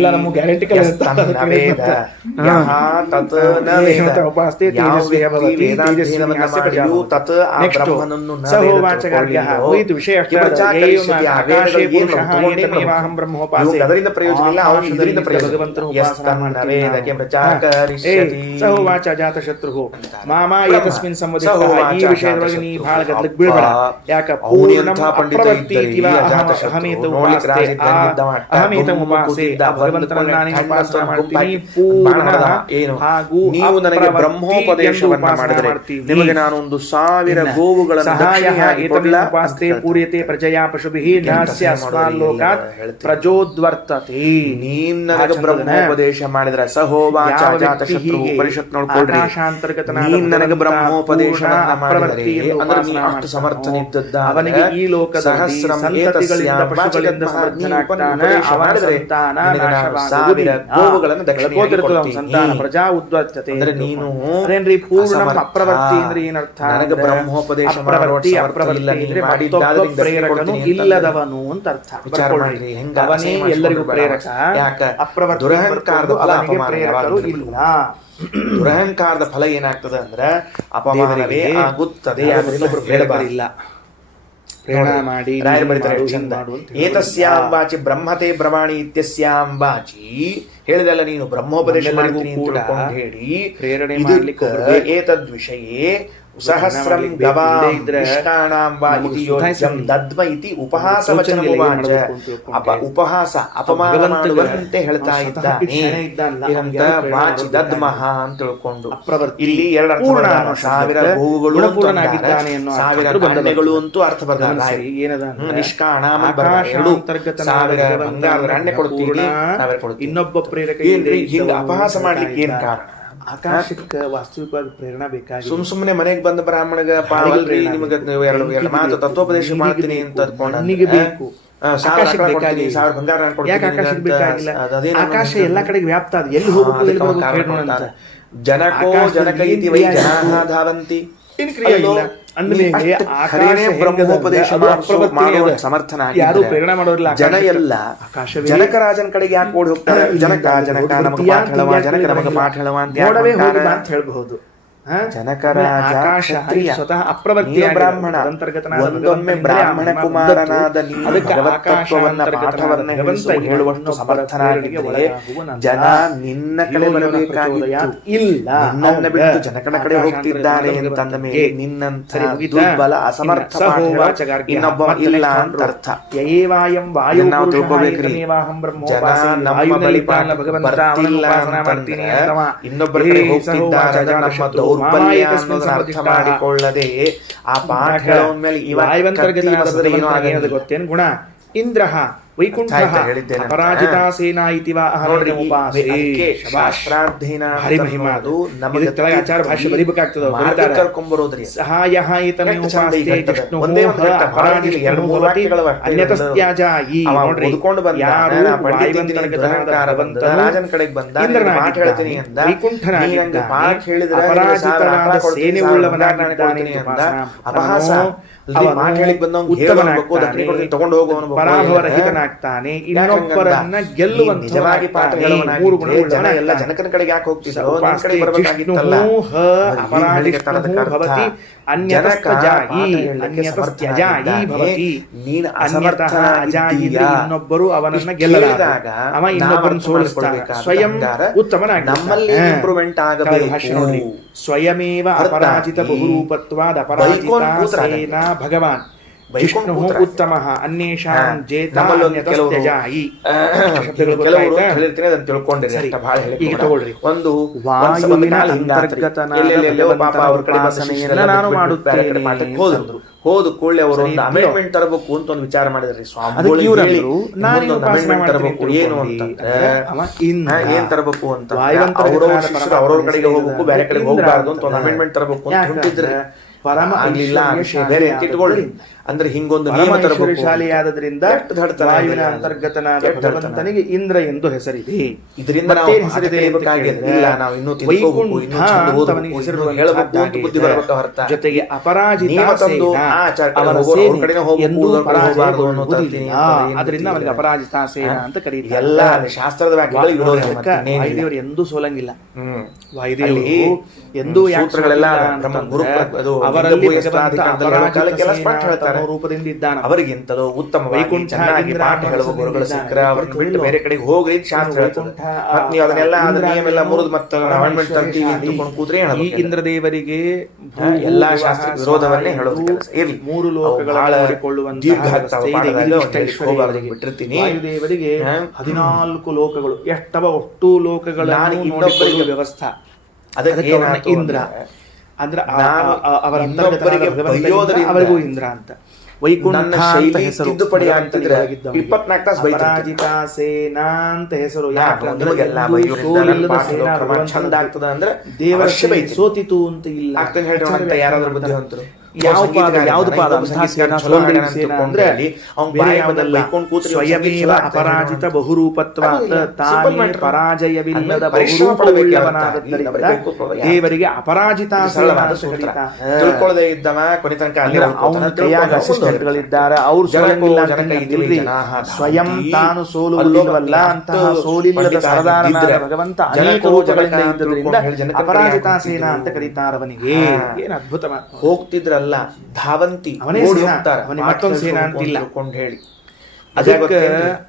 ಯಸ್ತನ್ನ ವೇದ ಯಹ ತತ್ ನ ವೇದ. ಯಾವ ವ್ಯಕ್ತಿ ವೇದಾಧ್ಯಯನವನ್ನ ಮಾಡಿಯೂ ತತ್ ಆ ಬ್ರಹ್ಮನನ್ನು ಅದರಿಂದ ಪ್ರಯೋಜನ ಇಲ್ಲ, ಅವನು ಇದರಿಂದ ಪ್ರಯೋಜನ. ಯಸ್ತನ್ನ ವೇದಕ್ಕೆ ಪ್ರಚಾಕರಿಷ್ಯತಿ ಸಹೋವಾಚ ಜಾತಶತ್ರು ಮಾಮಾ ಏತಸ್ಮಿನ್ ಸಂವದಿತಃ. ಈ ವಿಷಯದೊಳಗೆ ನೀ ಬಹಳ ಗದ್ದಲಕ್ಕೆ ಬೀಳಬೇಡ. ಯಾಕ ಪೂರ್ಣಂ ಅಪ್ರವರ್ತಿ ಇವ ಅಹಮೇತ ಉಪಾಸತೆ ಅಹಮೇತ ಉಪಾಸೆ. ಭಗವಂತನನ್ನ ನಾನು ಉಪಾಸನೆ ಮಾಡ್ತೀನಿ ಪೂರ್ಣ ಹಾಗೂ ನೀವು ನನಗೆ ಬ್ರಹ್ಮೋಪದೇಶವನ್ನ ಮಾಡಿದರೆ ನಿಮಗೆ ನಾನು 1,000 ಗೋವುಗಳನ್ನು ಉಪಾಸ್ತೆ ಪೂರ್ಯತೆ ಪ್ರಜಯಾ ಪಶುಭಿಃ ನಾಸ್ಯ ಅಸ್ಮಾನ್ ಲೋಕಾತ್ ಪ್ರಜೋದ್ವರ್ತತೆ. ನೀನ್ ನನಗೆ ಬ್ರಹ್ಮೋಪದೇಶ ಮಾಡಿದ್ರೆ ಸಹೋವಾಚ ಜಾತಶತ್ರು ಉಪನಿಷತ್ ನೋಡ್ಕೊಳ್ರಿ. ನೀನ್ ನನಗೆ ಬ್ರಹ್ಮೋಪದೇಶವನ್ನ ಮಾಡಿದರೆ ಅಂದ್ರೆ ನೀ ಅಷ್ಟು ಸಮರ್ಥನಿದ್ದದ್ದ ಅವನಿಗೆ ಈ ಲೋಕದಲ್ಲಿ ಸಂತತಿಗಳಿಂದ ಪಶುಗಳಿಂದ ಸಮರ್ಥನಾಗ್ತಾನೆ. ಅವನ ಸಂತಾನ ನಾಶವಾಗುವುದಿಲ್ಲ. ಗೋವುಗಳನ್ನು ದಕ್ಷಿಣೆಯಾಗಿ ಸಂತಾನ ಪ್ರಜಾ ಉದ್ವರ್ತತೆ. ಅಂದ್ರೆ ನೀನು ಅದೇನ್ರಿ ಪೂರ್ಣಂ ಅಪ್ರವರ್ತಿ ಅಂದ್ರೆ ಏನರ್ಥ? ನನಗೆ ಬ್ರಹ್ಮೋಪದೇಶ ಪ್ರೇರಕನು ಇಲ್ಲದವನು ಅಂತ ಅರ್ಥ. ಅವನೇ ಎಲ್ಲರಿಗೂ ಪ್ರೇರಕ. ದುರಹಂಕಾರದ ಫಲ ಅಪಮಾನಗಳು ಇಲ್ಲ. ದುರಹಂಕಾರದ ಫಲ ಏನಾಗ್ತದೆ ಅಂದ್ರೆ ಅಪಮಾನವೇ ಆಗುತ್ತದೆ. ಹೇಳಬಾರಿಲ್ಲ. ಪ್ರೇರಣಾ ಮಾಡಿ ಏತಸ್ಯಾಂ ವಾಚಿ ಬ್ರಹ್ಮತೆ ಬ್ರವಾಣಿ ಇತ್ಯಸ್ಯಾಂ ವಾಚಿ ಹೇಳಿದಲ್ಲ ನೀನು ಬ್ರಹ್ಮೋಪದೇಶ ಮಾಡ್ತೀನಿ ಅಂತ ಹೇಳಿ ಪ್ರೇರಣೆ ಏತದ್ವಿಷಯೇ ಸಹಸ್ರಂ ಗವಾಂ ಇಷ್ಟಾನಾಂ ವಾ ಇತಿ ಯೋಜ್ಯಂ ದದ್ಮ ಇತಿ ಉಪಹಾಸ ವಚನಮುವಾಚ. ಉಪಹಾಸ ಅಪಮಾನ ಮಾಡುವಂತೆ ಹೇಳ್ತಾ ಇದ್ದಾನೆ. ವಾಚಿ ದದ್ಮಃ ಅಂತ ತಿಳ್ಕೊಂಡು ಇಲ್ಲಿ 2 ಅರ್ಥ ಬರ್ತದೆ. 1000 ಗೋವುಗಳು, 1000 ಧಾನ್ಯಗಳು ಅಂತೂ ಅರ್ಥ ಬರ್ತದೆ. ನಿಷ್ಕಾಣಾಂ 1000 ಬಂಗಾರದ ನಾಣ್ಯ ಕೊಡ್ತೀನಿ, 1000 ಕೊಡ್ತೀನಿ. ಇನ್ನೊಬ್ಬ ಪ್ರೇರಕ ಹಿಂಗ ಅಪಹಾಸ ಮಾಡ್ಲಿಕ್ಕೆ ಏನ್ ಕಾರಣ? ಆಕಾಶಕ್ಕೆ ವಾಸ್ತವಿಕವಾಗಿ ಪ್ರೇರಣಾ ಬೇಕಾಗಿ ಸುಮ್ಮನೆ ಮನೆಗೆ ಬಂದ ಬ್ರಾಹ್ಮಣಗ ಪಾವಲ್ರಿ ನಿಮಗೆ 2 ಮಾತು ತತ್ವೋಪದೇಶ ಮಾಡ್ತೀನಿ ಅಂತ ಬೇಕು. ಆಕಾಶಕ್ಕೆ ಬೇಕಾಗಿ 1000 ಬಂಗಾರ ಯಾಕೆ ಆಕಾಶಕ್ಕೆ ಬೇಕಾಗಿಲ್ಲ? ಆಕಾಶ ಎಲ್ಲಾ ಕಡೆಗೆ ವ್ಯಾಪ್ತ ಅದು. ಎಲ್ಲಿ ಹೋಗಬೇಕು? ಜನಕೋ ಜನಕ ಇತಿ ವೈ ಜನಾಃ ಧಾವಂತಿ. ಬ್ರಹ್ಮೋಪದೇಶ ಸಮರ್ಥನ ಯಾರು ಪ್ರೇರಣಾ ಮಾಡೋದಿಲ್ಲ. ಜನ ಎಲ್ಲ ಜನಕರಾಜನ ಕಡೆಗೆ ಯಾಕೆ ಓಡಿ ಹೋಗ್ತಾರೆ? ಜನಕ ನಮಗೆ ಪಾಠ ಹೇಳುವ, ಜನಕ ನಮಗೆ ಪಾಠ ಹೇಳುವ ಅಂತ ಹೇಳಬಹುದು. ಜನಕರಾಜ ಸ್ವತಃ ಅಪ್ರವರ್ತಿ ಬ್ರಾಹ್ಮಣ. ಒಂದೊಮ್ಮೆ ಬ್ರಾಹ್ಮಣ ಕುಮಾರನಾದ ಭಗವತ್ತತ್ವವನ್ನ ಪಾಠವನ್ನ ಹೇಳುವಷ್ಟು ಸಮರ್ಥನಾಗಿದ್ದರೆ ಜನ ನಿನ್ನ ಕಡೆ ಬರಬೇಕಾಗಿತ್ತು. ನಿನ್ನನ್ನ ಬಿಟ್ಟು ಜನಕನ ಕಡೆ ಹೋಗ್ತಿದ್ದಾರೆ ಅಂತಂದ ಮೇಲೆ ನಿನ್ನಂಥ ದುರ್ಬಲ ಅಸಮರ್ಥ ಇನ್ನೊಬ್ಬ ಇಲ್ಲ ಅಂತ ಅರ್ಥ. ನಾವು ತಿಳ್ಕೋಬೇಕ್ರಿ. ಜನ ನಮ್ಮ ಬಳಿ ಬರ್ತಿಲ್ಲ ಅಂತಂದ್ರೆ ಇನ್ನೊಬ್ಬರ ಕಡೆ ಹೋಗ್ತಿದ್ದಾರೆ ನಮ್ಮ ದೌರ್ಬಲ್ಯ ಅನ್ನೋದನ್ನ ಅರ್ಥ ಮಾಡಿಕೊಳ್ಳದೆ ಆ ಪಾಠ ಹೇಳೋ ಮೇಲೆ ಗೊತ್ತೇನು ಗುಣ ಇಂದ್ರ ವೈಕುಂಠ ಅಪರಾಜಿತಾ ಸೇನಾ ಇತಿ ವಾ ಅಹಮೇವ ಉಪಾಸೆ. ಭಾರಿ ಮಹಿಮಾ ಅದು. ನಮಗೆ ತೆಳಗೆ ಆಚಾರ ಭಾಷೆ ಬರಿಬೇಕಾಗ್ತದೆ. ಕರ್ಕೊಂಡ್ಬರೋದ್ರಿ ಸಹಾಯಃ ಏತಮೇವ ಉಪಾಸ್ತೆ ವಿಷ್ಣುಃ ಅಪರಾಜಿತೋ ಭವತಿ ಅನ್ಯತಸ್ತ್ಯಾಜಾಯಿ. ನೋಡ್ರಿ, ಯಾರು ರಾಜನ ಕಡೆಗೆ ಬಂದ ಪಾಠ ಹೇಳ್ತೀನಿ ಅಂದ, ವೈಕುಂಠನಾಗಿದ್ದಾನೆ, ಪಾಠ ಹೇಳಿದ್ರೆ ಅಪರಾಜಿತವಾದ ಸೇನೆ ಉಳ್ಳವನಾಗಿದ್ದಾನೆ ಅಂತ ಅಪಹಾಸ. ಮಾತು ಹೇಳಿಕ್ ಬಂದವನು ತಗೊಂಡು ಹೋಗುವವನು ಪರಾಭವರಹಿತನಾಗ್ತಾನೆ. ಇನ್ನೊಬ್ಬರನ್ನ ಗೆಲ್ಲುವಂತ ನಿಜವಾಗಿ ಪಾಠ ಹೇಳುವನಾಗಿ ಜನ ಎಲ್ಲ ಜನಕನ ಕಡೆಗೆ ಯಾಕೆ ಹೋಗ್ತಿದ್ರು? ಇನ್ನೊಬ್ಬರು ಅವನನ್ನ ಗೆಲ್ಲಲಾಗ ಅವ ಇನ್ನೊಬ್ಬರನ್ನು ಸೋಲಿಸ್ತಾನೆ. ಸ್ವಯಂ ಉತ್ತಮನಾಗಿ ನಮ್ಮಲ್ಲಿ ಇಂಪ್ರೂವ್ಮೆಂಟ್ ಆಗಬೇಕು. ಸ್ವಯಮೇವ ಅಪರಾಜಿತ ಬಹುರೂಪತ್ವಾದ ಅಪರಾಜಿತ ಸೇನಾ ಭಗವಾನ್ ವಿಷ್ಣು ಉತ್ತಮ ಅನ್ಯೇಷಾಂ ಜೇತಾನ್ಯತಸ್ತ್ಯಜಾಯಿ. ಈಗ ತಗೊಳ್ರಿ. ಒಂದು ವಾಯುವಿನ ಅಂತರ್ಗತನಾದ ಭಗವಂತನ ಉಪಾಸನೆಯನ್ನು ನಾನು ಮಾಡುತ್ತೇನೆ. ಹೋದ ಕೂಡಲೇ ಅವರು ಒಂದು ಸರಿ ಅಮೆಂಡ್ಮೆಂಟ್ ತರಬೇಕು ಅಂತ ಒಂದು ವಿಚಾರ ಮಾಡಿದ್ರಿ ಅದಕ್ಕೆ ಸ್ವಾಮಿಗಳು ಇವ್ರು ಹೇಳಿ, ಅಂದ್ರು, ನಾನು ಇನ್ನೊಂದು ಉಪಾಸನೆ amendment ಮಾಡ್ತೀನಿ ತರಬೇಕು ಅಂತ ಏನು ತಿಳ್ಕೊಂಡು ಅಂತಂದ್ರೆ ಅವ ಇಂದ್ರ. ಏನ್ ತರಬೇಕು ಅಂತ ವಾಯುವಂತರ ಅವ್ರವ್ರ ಗ್ರಹದ ಶಿಷ್ಯರು ಪರಮಾತ್ಮ ಅವ್ರವ್ರ ಕಡೆಗೆ ಹೆಸರು ಹೋಗ್ಬೇಕು, ಇದೆ. ಬೇರೆ ಕಡೆಗೆ ಇಂದ್ರ ಹೋಗ್ಬಾರ್ದು ಅಂತ ಒಂದು ಅಂತಂದ್ರೆ ಅಮೆಂಡ್ಮೆಂಟ್ ತರಬೇಕು ಅಂತ ಯಾಕಂದ್ರೆ ಹೊಂಟಿದ್ರಿ. ಪರಮ ಆಗ್ಲಿಲ್ಲ ವಿಷಯ ಐಶ್ವರ್ಯಶಾಲಿ ಬೇರೆ ಅಂತ ಇಟ್ಕೊಳ್ಳಿ. ಆದದ್ರಿಂದ, ಅಂದ್ರೆ ಹಿಂಗೊಂದು ನಿಯಮ ತರಬೇಕು. ಐಶ್ವರ್ಯಶಾಲಿಯಾದದ್ರಿಂದ ಎಷ್ಟು ದಡ್ತನ ವಾಯುವಿನ ಇದೆ. ಅಂತರ್ಗತನಾದ ಎಷ್ಟು ದಡ್ತನ. ಭಗವಂತನಿಗೆ ಇಂದ್ರ ಎಂದು ಹೆಸರಿದೆ. ಇದರಿಂದ ನಾವು ಮತ್ತೇನ್ ಹೆಸರಿದೆ ಅಂತ ಕಲಿಬೇಕಾಗಿದೆ. ಕೇಳಿದ್ರೆ, ಇಲ್ಲ ನಾವು ಇನ್ನೂ ತಿಳ್ಕೋಬೇಕು, ವೈಕುಂಠ ಇನ್ನೂ ಚಂದ ಅಂತ ಓದಬೇಕು, ಅವನಿಗೆ ಇನ್ನೂ ಹೆಸರು ಹೇಳಬೇಕು ಅಂತ ಬುದ್ಧಿ ಬರಬೇಕು ಹೊರತ. ಜೊತೆಗೆ ಅಪರಾಜಿತ ನಿಯಮ ತಂದು ಸೇನ, ಆಚಾರ ಅವರ ಹೋಗೋ- ಅವ್ರ ಸೇನೆ ಕಡೆನೇ ಹೋಗ್ಬೇಕು, ಎಂದೂ ಇವ್ರ ಕಡೆ ಹೋಗ್ಬಾರ್ದು ಅನ್ನೋ ಪರಾಜಯಗೊಳ್ಳುವುದಿಲ್ಲ. ತರ್ತೀನಿ ಅಂತ ಅದರಿಂದ ಅವನಿಗೆ ಏನ್ ಅಪರಾಜಿತ ಸೇನ ಅಂತ ಕರೀತಾರೆ. ಎಲ್ಲ ಶಾಸ್ತ್ರದ ವ್ಯಾಖ್ಯೆಗಳು ವಿರೋಧ ಮತ್ತೆ ಇನ್ನೇನಿಲ್ಲ. ವಾಯುದೇವರು ಎಂದೂ ಸೋಲಂಗಿಲ್ಲ. ಹ್ಮ್. ವಾಯುದೇವರು ಅಲ್ಲಿ ಎಂದೂ ಯಾಕೆ ಸೂತ್ರಗಳೆಲ್ಲ ಸೋಲಿಲ್ಲ ಬ್ರಹ್ಮ ಅಂತಂದ್ರೆ ಗುರು ಅದು ಅವರಲ್ಲಿ ಲಿಂಗ ಭಗವಂತ ಪ್ರಾಧಿಕಾರದಲ್ಲಿ ಹೇಳೋ ಕಾಲಕ್ಕೆಲ್ಲ ಅಪರಾಜಿತ ಸ್ಪಷ್ಟ ಹೇಳ್ತಾರೆ. ಸೇನ ರೂಪದಿಂದ ಇದ್ದಾನೆ. ಅವರಿಗಿಂತಲೂ ಉತ್ತಮವಾಗಿ ವೈಕುಂಠ ಚೆನ್ನಾಗಿ ಇಂದ್ರ ಪಾಠ ಹೇಳುವ ಮನಸ್ಸಿನಿಂದ ಗುರುಗಳು ಇದ್ದಾನೆ. ಸಿಕ್ಕರೆ ಅವ್ರನ್ನ ಬಿಟ್ಟು ಬೇರೆ ಕಡೆಗೆ ಹೋಗ್ರಿ ಅಂತ ಶಾಸ್ತ್ರ ಹೇಳ್ತದೆ. ವೈಕುಂಠ ಮತ್ ನೀವು ಅದನ್ನೆಲ್ಲ ಅದ ಇಂದ್ರ ನಿಯಮ ಎಲ್ಲ ಮುರಿದು ಮತ್ತೆ ಅಮೆಂಡ್ಮೆಂಟ್ ತರ್ತೀವಿ ಅಂತ ಐಶ್ವರ್ಯಶಾಲಿ. ತಿಳ್ಕೊಂಡು ಕೂತ್ರೆ ಏನ್ ಈ ಹೇಳ್ಬೇಕು? ಇಂದ್ರದೇವರಿಗೆ ಎಲ್ಲಾ ಶಾಸ್ತ್ರ ವಿರೋಧವನ್ನೇ ಹೇಳೋದು ಕೆಲಸ ಇರ್ಲಿ. ಮೂರು ಲೋಕಗಳನ್ನು ನೋಡಿಕೊಳ್ಳುವಂತಹ ದೀರ್ಘ ವ್ಯವಸ್ಥೆ ಇದೆ. ಪಾಠದಾಗ ಇದು ಒಂದು ಇಷ್ಟ ಹೋಗ್ಬಾರ್ದು ಐಶ್ವರ್ಯರಿಗೆ. ಬಿಟ್ಟಿರ್ತೀನಿ. ವಾಯುದೇವರಿಗೆ ಹಾ. 14 ಲೋಕಗಳು, ಎಷ್ಟವ ಒಟ್ಟು ಲೋಕಗಳನ್ನು ನಾನು ನೋಡಿಕೊಳ್ಳುವ ಇನ್ನೊಬ್ಬರಿಗೆ ವ್ಯವಸ್ಥೆ. ಅದಕ್ಕೆ ಅದಕ್ಕೆ ಅವರನ್ನ ಏನಾಯ್ತು ಇಂದ್ರ ಅಂದ್ರೆ ನಾನು ಅವರ ಇನ್ನೊಬ್ಬರಿಗೆ ಅಂತರ್ಗತನಾದ ಭಗವಂತ ಬೈಯೋದರಿಂದ ಅವರಿಗೂ ಇಂದ್ರ ಅಂತ. ವೈಕುಂಠ ನನ್ನ ಅಂತ ಶೈಲಿ ಹೆಸರು. ತಿದ್ದುಪಡಿ ಆಗ್ತಿದ್ರೆ 24 ತಾಸು ಬೈತಿರ್ತೀನಿ. ಅಪರಾಜಿತ ಸೇನಾ ಅಂತ ಹೆಸರು. ನಾನು ಯಾಕಂದ್ರೆ ನಿಮಗೆಲ್ಲ ಎಂದೂ ಬೈಯೋದ್ರಿಂದ ಸೋಲಿಲ್ಲದ ನನ್ನ ಸೇನಾ ಪಾಠದ ಕ್ರಮ ಭಗವಂತನ ಚಂದ ಆಗ್ತದ ಅಂದ್ರೆ ದೇವರ ಅವಶ್ಯ ಸೇನೆ ಬೈತೀನಿ. ಸೋತಿತು ಅಂತ ಇಲ್ಲ. ಆಗ್ತಾನೆ ಹೇಳ್ರಿ ಅಂತ ಯಾರಾದ್ರೂ ಬುದ್ಧಿವಂತರು ಯಾವ ಪಾದ ಯಾವ್ದು ಪಾದ ಅಂತಹ ಸೇನಾ ಸೋಲಿನ ಸೇನಾ ಅಂದ್ರೆ ಬೇರೆ ಯಾವುದಲ್ಲ. ಸ್ವಯಮೇವ ಅಪರಾಜಿತ ಬಹುರೂಪತ್ವಾತ್ ತಾನೇ ಪರಾಜಯವಿಲ್ಲದ ಬಹುರೂಪವುಳ್ಳವನಾದದ್ದರಿಂದ ದೇವರಿಗೆ ಅಪರಾಜಿತ ಸೇನಾ ಅಂತ ಕರೀತಾರೆ. ತಿಳ್ಕೊಳ್ಳದೆ ಇದ್ದವ ಕೊನೆ ತನಕ ಅಲ್ಲಿ ಅವನ ಕೈಯಾಗ ಅಸಿಸ್ಟೆಂಟ್ಗಳಿದ್ದಾರೆ, ಅವ್ರು ಸೋಲಂಗಿಲ್ಲ ಅಂತ ಇಲ್ರಿ. ಸ್ವಯಂ ತಾನು ಸೋಲುವುದಿಲ್ಲವಲ್ಲ, ಅಂತಹ ಸೋಲಿಲ್ಲದ ಸರದಾರನಾದ ಭಗವಂತ ಅನೇಕ ರೂಪಗಳಿಂದ ಇದ್ದರಿಂದ ಅಪರಾಜಿತ ಸೇನಾ ಅಂತ ಕರೀತಾರೆ ಅವನಿಗೆ. ಏನ್ ಅದ್ಭುತ ಮಾತು. ಹೋಗ್ತಿದ್ರಲ್ಲ ಧಾವಂತಿ ಅವನೇ ಓಡಿ ಸೇನಾ, ಹೋಗ್ತಾರೆ. ಅವನಿಗೆ ಮತ್ತೊಂದು ಸೇನಾ ಅಂತಿಲ್ಲ. ತಿಳ್ಕೊಂಡು ಹೇಳಿ ಅದಕ್ಕೆ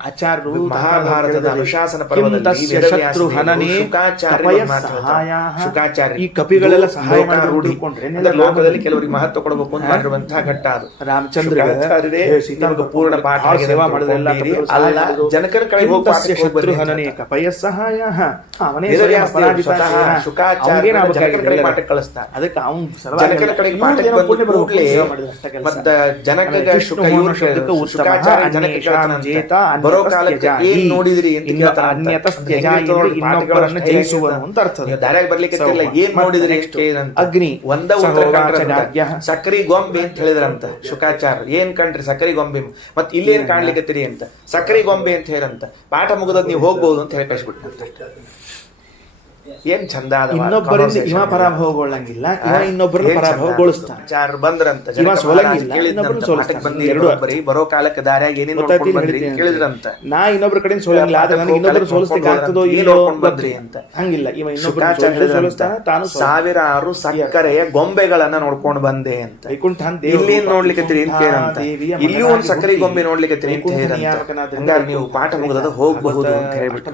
ಆಚಾರ್ಯರು ಮಹಾಭಾರತದ ಅನುಶಾಸನ ಈ ಕಪಿಗಳೆಲ್ಲ ಸಹಾಯ ರೂಢಿ ಲೋಕದಲ್ಲಿ ಕೆಲವರಿಗೆ ಮಹತ್ವ ಕೊಡಬೇಕು ಅಂತ ಮಾಡಿರುವಂತಹ ಘಟ್ಟ ಅದು. ರಾಮಚಂದ್ರ ನಿಮಗೆ ಪೂರ್ಣ ಪಾಠ ಸೇವಾ ಮಾಡಿದೆಲ್ಲ ಅಲ್ಲ, ಜನಕರ ಕಡೆ ಹೋಗಿ ಶತ್ರು ಹನನೇ ಕಪಯ ಸಹಾಯ ಅವನೇ ಪಾಠ ಕಳಿಸ್ತಾರೆ. ಅದಕ್ಕೆ ಅವ್ನು ಜನಕರ ಕಡೆಗೆ ಪಾಠಕ್ಕೆ ಬಂದ ಕೂಡಲೇ ಮತ್ತ ಜನಕ ಶುಕ ಇವ್ರ ಶುಕಾಚಾರ್ಯ ಜನಕ ಬರೋ ಕಾಲಕ್ಕೆ ಏನ್ ನೋಡಿದ್ರಿ ಇನ್ನೊಬ್ಬರನ್ನು ಜಯಿಸುವನು ಅಂತ ಅರ್ಥ. ದಾರ್ಯಾಗ ಬರ್ಲಿಕ್ಕೆ ಏನ್ ನೋಡಿದ್ರಿ ಅಗ್ನಿ ಒಂದ ಉತ್ತರ ಸಕ್ರಿ ಗೊಂಬೆ ಅಂತ ಹೇಳಿದ್ರಂತ ಶುಕಾಚಾರ್ಯ. ಏನ್ ಕಂಡ್ರಿ ಸಕ್ರಿ ಗೊಂಬೆ, ಮತ್ ಇಲ್ಲಿ ಏನ್ ಕಾಣ್ಲಿಕ್ಕತ್ತೀರಿ ಅಂತ ಸಕ್ರಿ ಗೊಂಬೆ ಅಂತ ಹೇಳಂತ. ಪಾಠ ಮುಗಿದದ್ ನೀವು ಹೋಗ್ಬಹುದು ಅಂತ ಹೇಳಿ ಕಳಿಸ್ಬಿಟ್ಟ. ಏನ್ ಚಂದ ಇನ್ನೊಬ್ಬರಿಂದ ಇವ ಪರಾಭವಗೊಳ್ಳಂಗಿಲ್ಲ, ಇವ ಇನ್ನೊಬ್ಬರನ್ನ ಪರಾಭವಗೊಳಿಸ್ತಾನೆ. ಬಂದ್ರಂತ ಬರೋ ಕಾಲಕ್ಕೆ ದಾರ್ಯಾಗ ಏನೇನ್ ಕೇಳಿದ್ರಂತ. ನಾ ಇನ್ನೊಬ್ಬರ ಕಡೆ ಸೋಲಂಗಿಲ್ಲ, ಆದ್ರೆ ನನಗೆ ಇನ್ನೊಬ್ಬರು ಸೋಲಿಸ್ಲಿಕ್ಕೆ ಆಗ್ತದೋ ಇಲ್ಲೋ ಬಂದ್ರಿ ಅಂತ. ಹಂಗಿಲ್ಲ, ಇವ ಇನ್ನೊಬ್ಬರು ತಾನು ಸಾವಿರಾರು ಸಕ್ಕರೆಯ ಗೊಂಬೆಗಳನ್ನ ನೋಡ್ಕೊಂಡು ಬಂದೆ ಅಂತ. ಇಲ್ಲಿ ನೋಡ್ಲಿಕ್ಕೆ ಅಂತ ಕೇಳಂತ. ಇಲ್ಲಿ ಒಂದ್ ಸಕ್ಕರೆ ಗೊಂಬೆ ನೋಡ್ಲಿಕ್ಕೆ ಅಂತ ಹೇಳಂತ. ನೀವು ಪಾಠ ಮುಗಿದ ಹೋಗಬಹುದು ಅಂತ ಹೇಳ್ಬಿಟ್ಟು.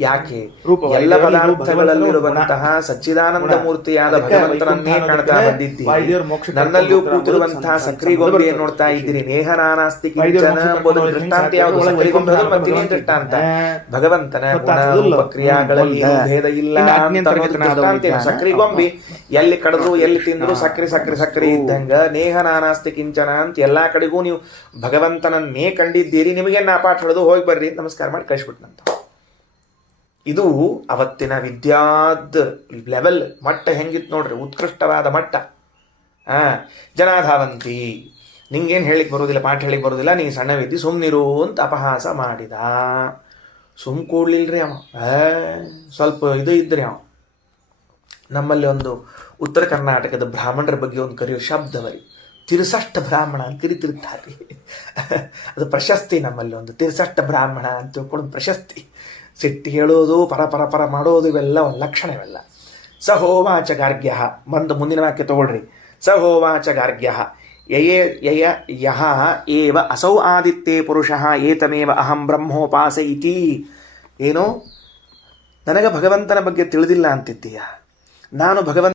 ಯಾಕೆ ಎಲ್ಲ ಪದಾರ್ಥಗಳಲ್ಲಿರುವಂತಹ ಸಚ್ಚಿದಾನಂದ ಮೂರ್ತಿಯಾದ ಭಗವಂತನನ್ನೇ ಕಾಣ್ತಾ ಬಂದಿದ್ದೀರಿ. ನನ್ನಲ್ಲಿಯೂ ಕೂತಿರುವಂತಹ ಸಕ್ರಿ ಗೊಂಬೆ ನೋಡ್ತಾ ಇದ್ದೀರಿ. ನೇಹ ನಾನಾಸ್ತಿ ಕಿಂಚನ ಎಂಬುದು ದೃಷ್ಟಾಂತ ಯಾವುದು? ಸಕ್ರಿ ಗೊಂಬೆ ಮತ್ತಿನೇನ್ ದೃಷ್ಟಾಂತ? ಭಗವಂತನ ಗುಣ ಕ್ರಿಯಾಗಳಲ್ಲಿ ಭೇದ ಇಲ್ಲ ಅಂತ ದೃಷ್ಟಾಂತ. ಸಕ್ರಿ ಗೊಂಬೆ ಎಲ್ಲಿ ಕಡಿದ್ರು ಎಲ್ಲಿ ತಿಂದ್ರು ಸಕ್ರಿ ಸಕ್ರಿ ಸಕ್ರಿ ಇದ್ದಂಗ ನೇಹ ನಾನಾಸ್ತಿ ಕಿಂಚನ ಅಂತ ಎಲ್ಲಾ ಕಡೆಗೂ ನೀವು ಭಗವಂತನನ್ನೇ ಕಂಡಿದ್ದೀರಿ. ನಿಮಗೆ ನಾ ಪಾಠ ಹೊಡೆದು ಹೋಗಿ ಬರ್ರಿ ನಮಸ್ಕಾರ ಮಾಡಿ ಕಳಿಸ್ಬಿಟ್ನಂತ. ಇದು ಅವತ್ತಿನ ವಿದ್ಯಾದ್ ಲೆವೆಲ್ ಮಟ್ಟ ಹೆಂಗಿತ್ತು ನೋಡ್ರಿ, ಉತ್ಕೃಷ್ಟವಾದ ಮಟ್ಟ. ಜನಾಧಾವಂತಿ, ನಿಂಗೇನು ಹೇಳಿಕ್ ಬರೋದಿಲ್ಲ, ಪಾಠ ಹೇಳಿಕ್ ಬರೋದಿಲ್ಲ, ನೀ ಸಣ್ಣವಿದ್ದಿ ಸುಮ್ಮನಿರು ಅಂತ ಅಪಹಾಸ ಮಾಡಿದ. ಸುಮ್ ಕೂಡ್ಲಿಲ್ರಿ ಅವ. ಸ್ವಲ್ಪ ಇದು ಇದ್ರಿ ಅವ. ನಮ್ಮಲ್ಲಿ ಒಂದು ಉತ್ತರ ಕರ್ನಾಟಕದ ಬ್ರಾಹ್ಮಣರ ಬಗ್ಗೆ ಒಂದು ಕರೆಯೋ ಶಬ್ದವರಿ ತಿರುಸಷ್ಟ ಬ್ರಾಹ್ಮಣ ಅಂತ ಕರಿತಿರ್ತಾರೆ. ಅದು ಪ್ರಶಸ್ತಿ. ನಮ್ಮಲ್ಲಿ ಒಂದು ತಿರುಸಷ್ಟ ಬ್ರಾಹ್ಮಣ ಅಂತ ತಿಳ್ಕೊಂಡು ಪ್ರಶಸ್ತಿ. ಸಿಟ್ಟಿ ಹೇಳೋದು, ಪರ ಮಾಡೋದು, ಇವೆಲ್ಲ ಒಂದು ಲಕ್ಷಣ. ಇವೆಲ್ಲ ಸಹೋವಾಚ ಗಾರ್ಗ್ಯ. ಮುಂದಿನ ವಾಕ್ಯ ತಗೊಳ್ರಿ. ಸಹೋವಾಚ ಗಾರ್ಗ್ಯ ಯಹ ಏವ ಅಸೌ ಆದಿತ್ಯೇ ಪುರುಷಃ ಏತಮೇವ ಅಹಂ ಬ್ರಹ್ಮೋಪಾಸ ಇತಿ. ಏನು, ನನಗೆ ಭಗವಂತನ ಬಗ್ಗೆ ತಿಳಿದಿಲ್ಲ ಅಂತಿದ್ದೀಯ, ನಾನು ಭಗವಂತ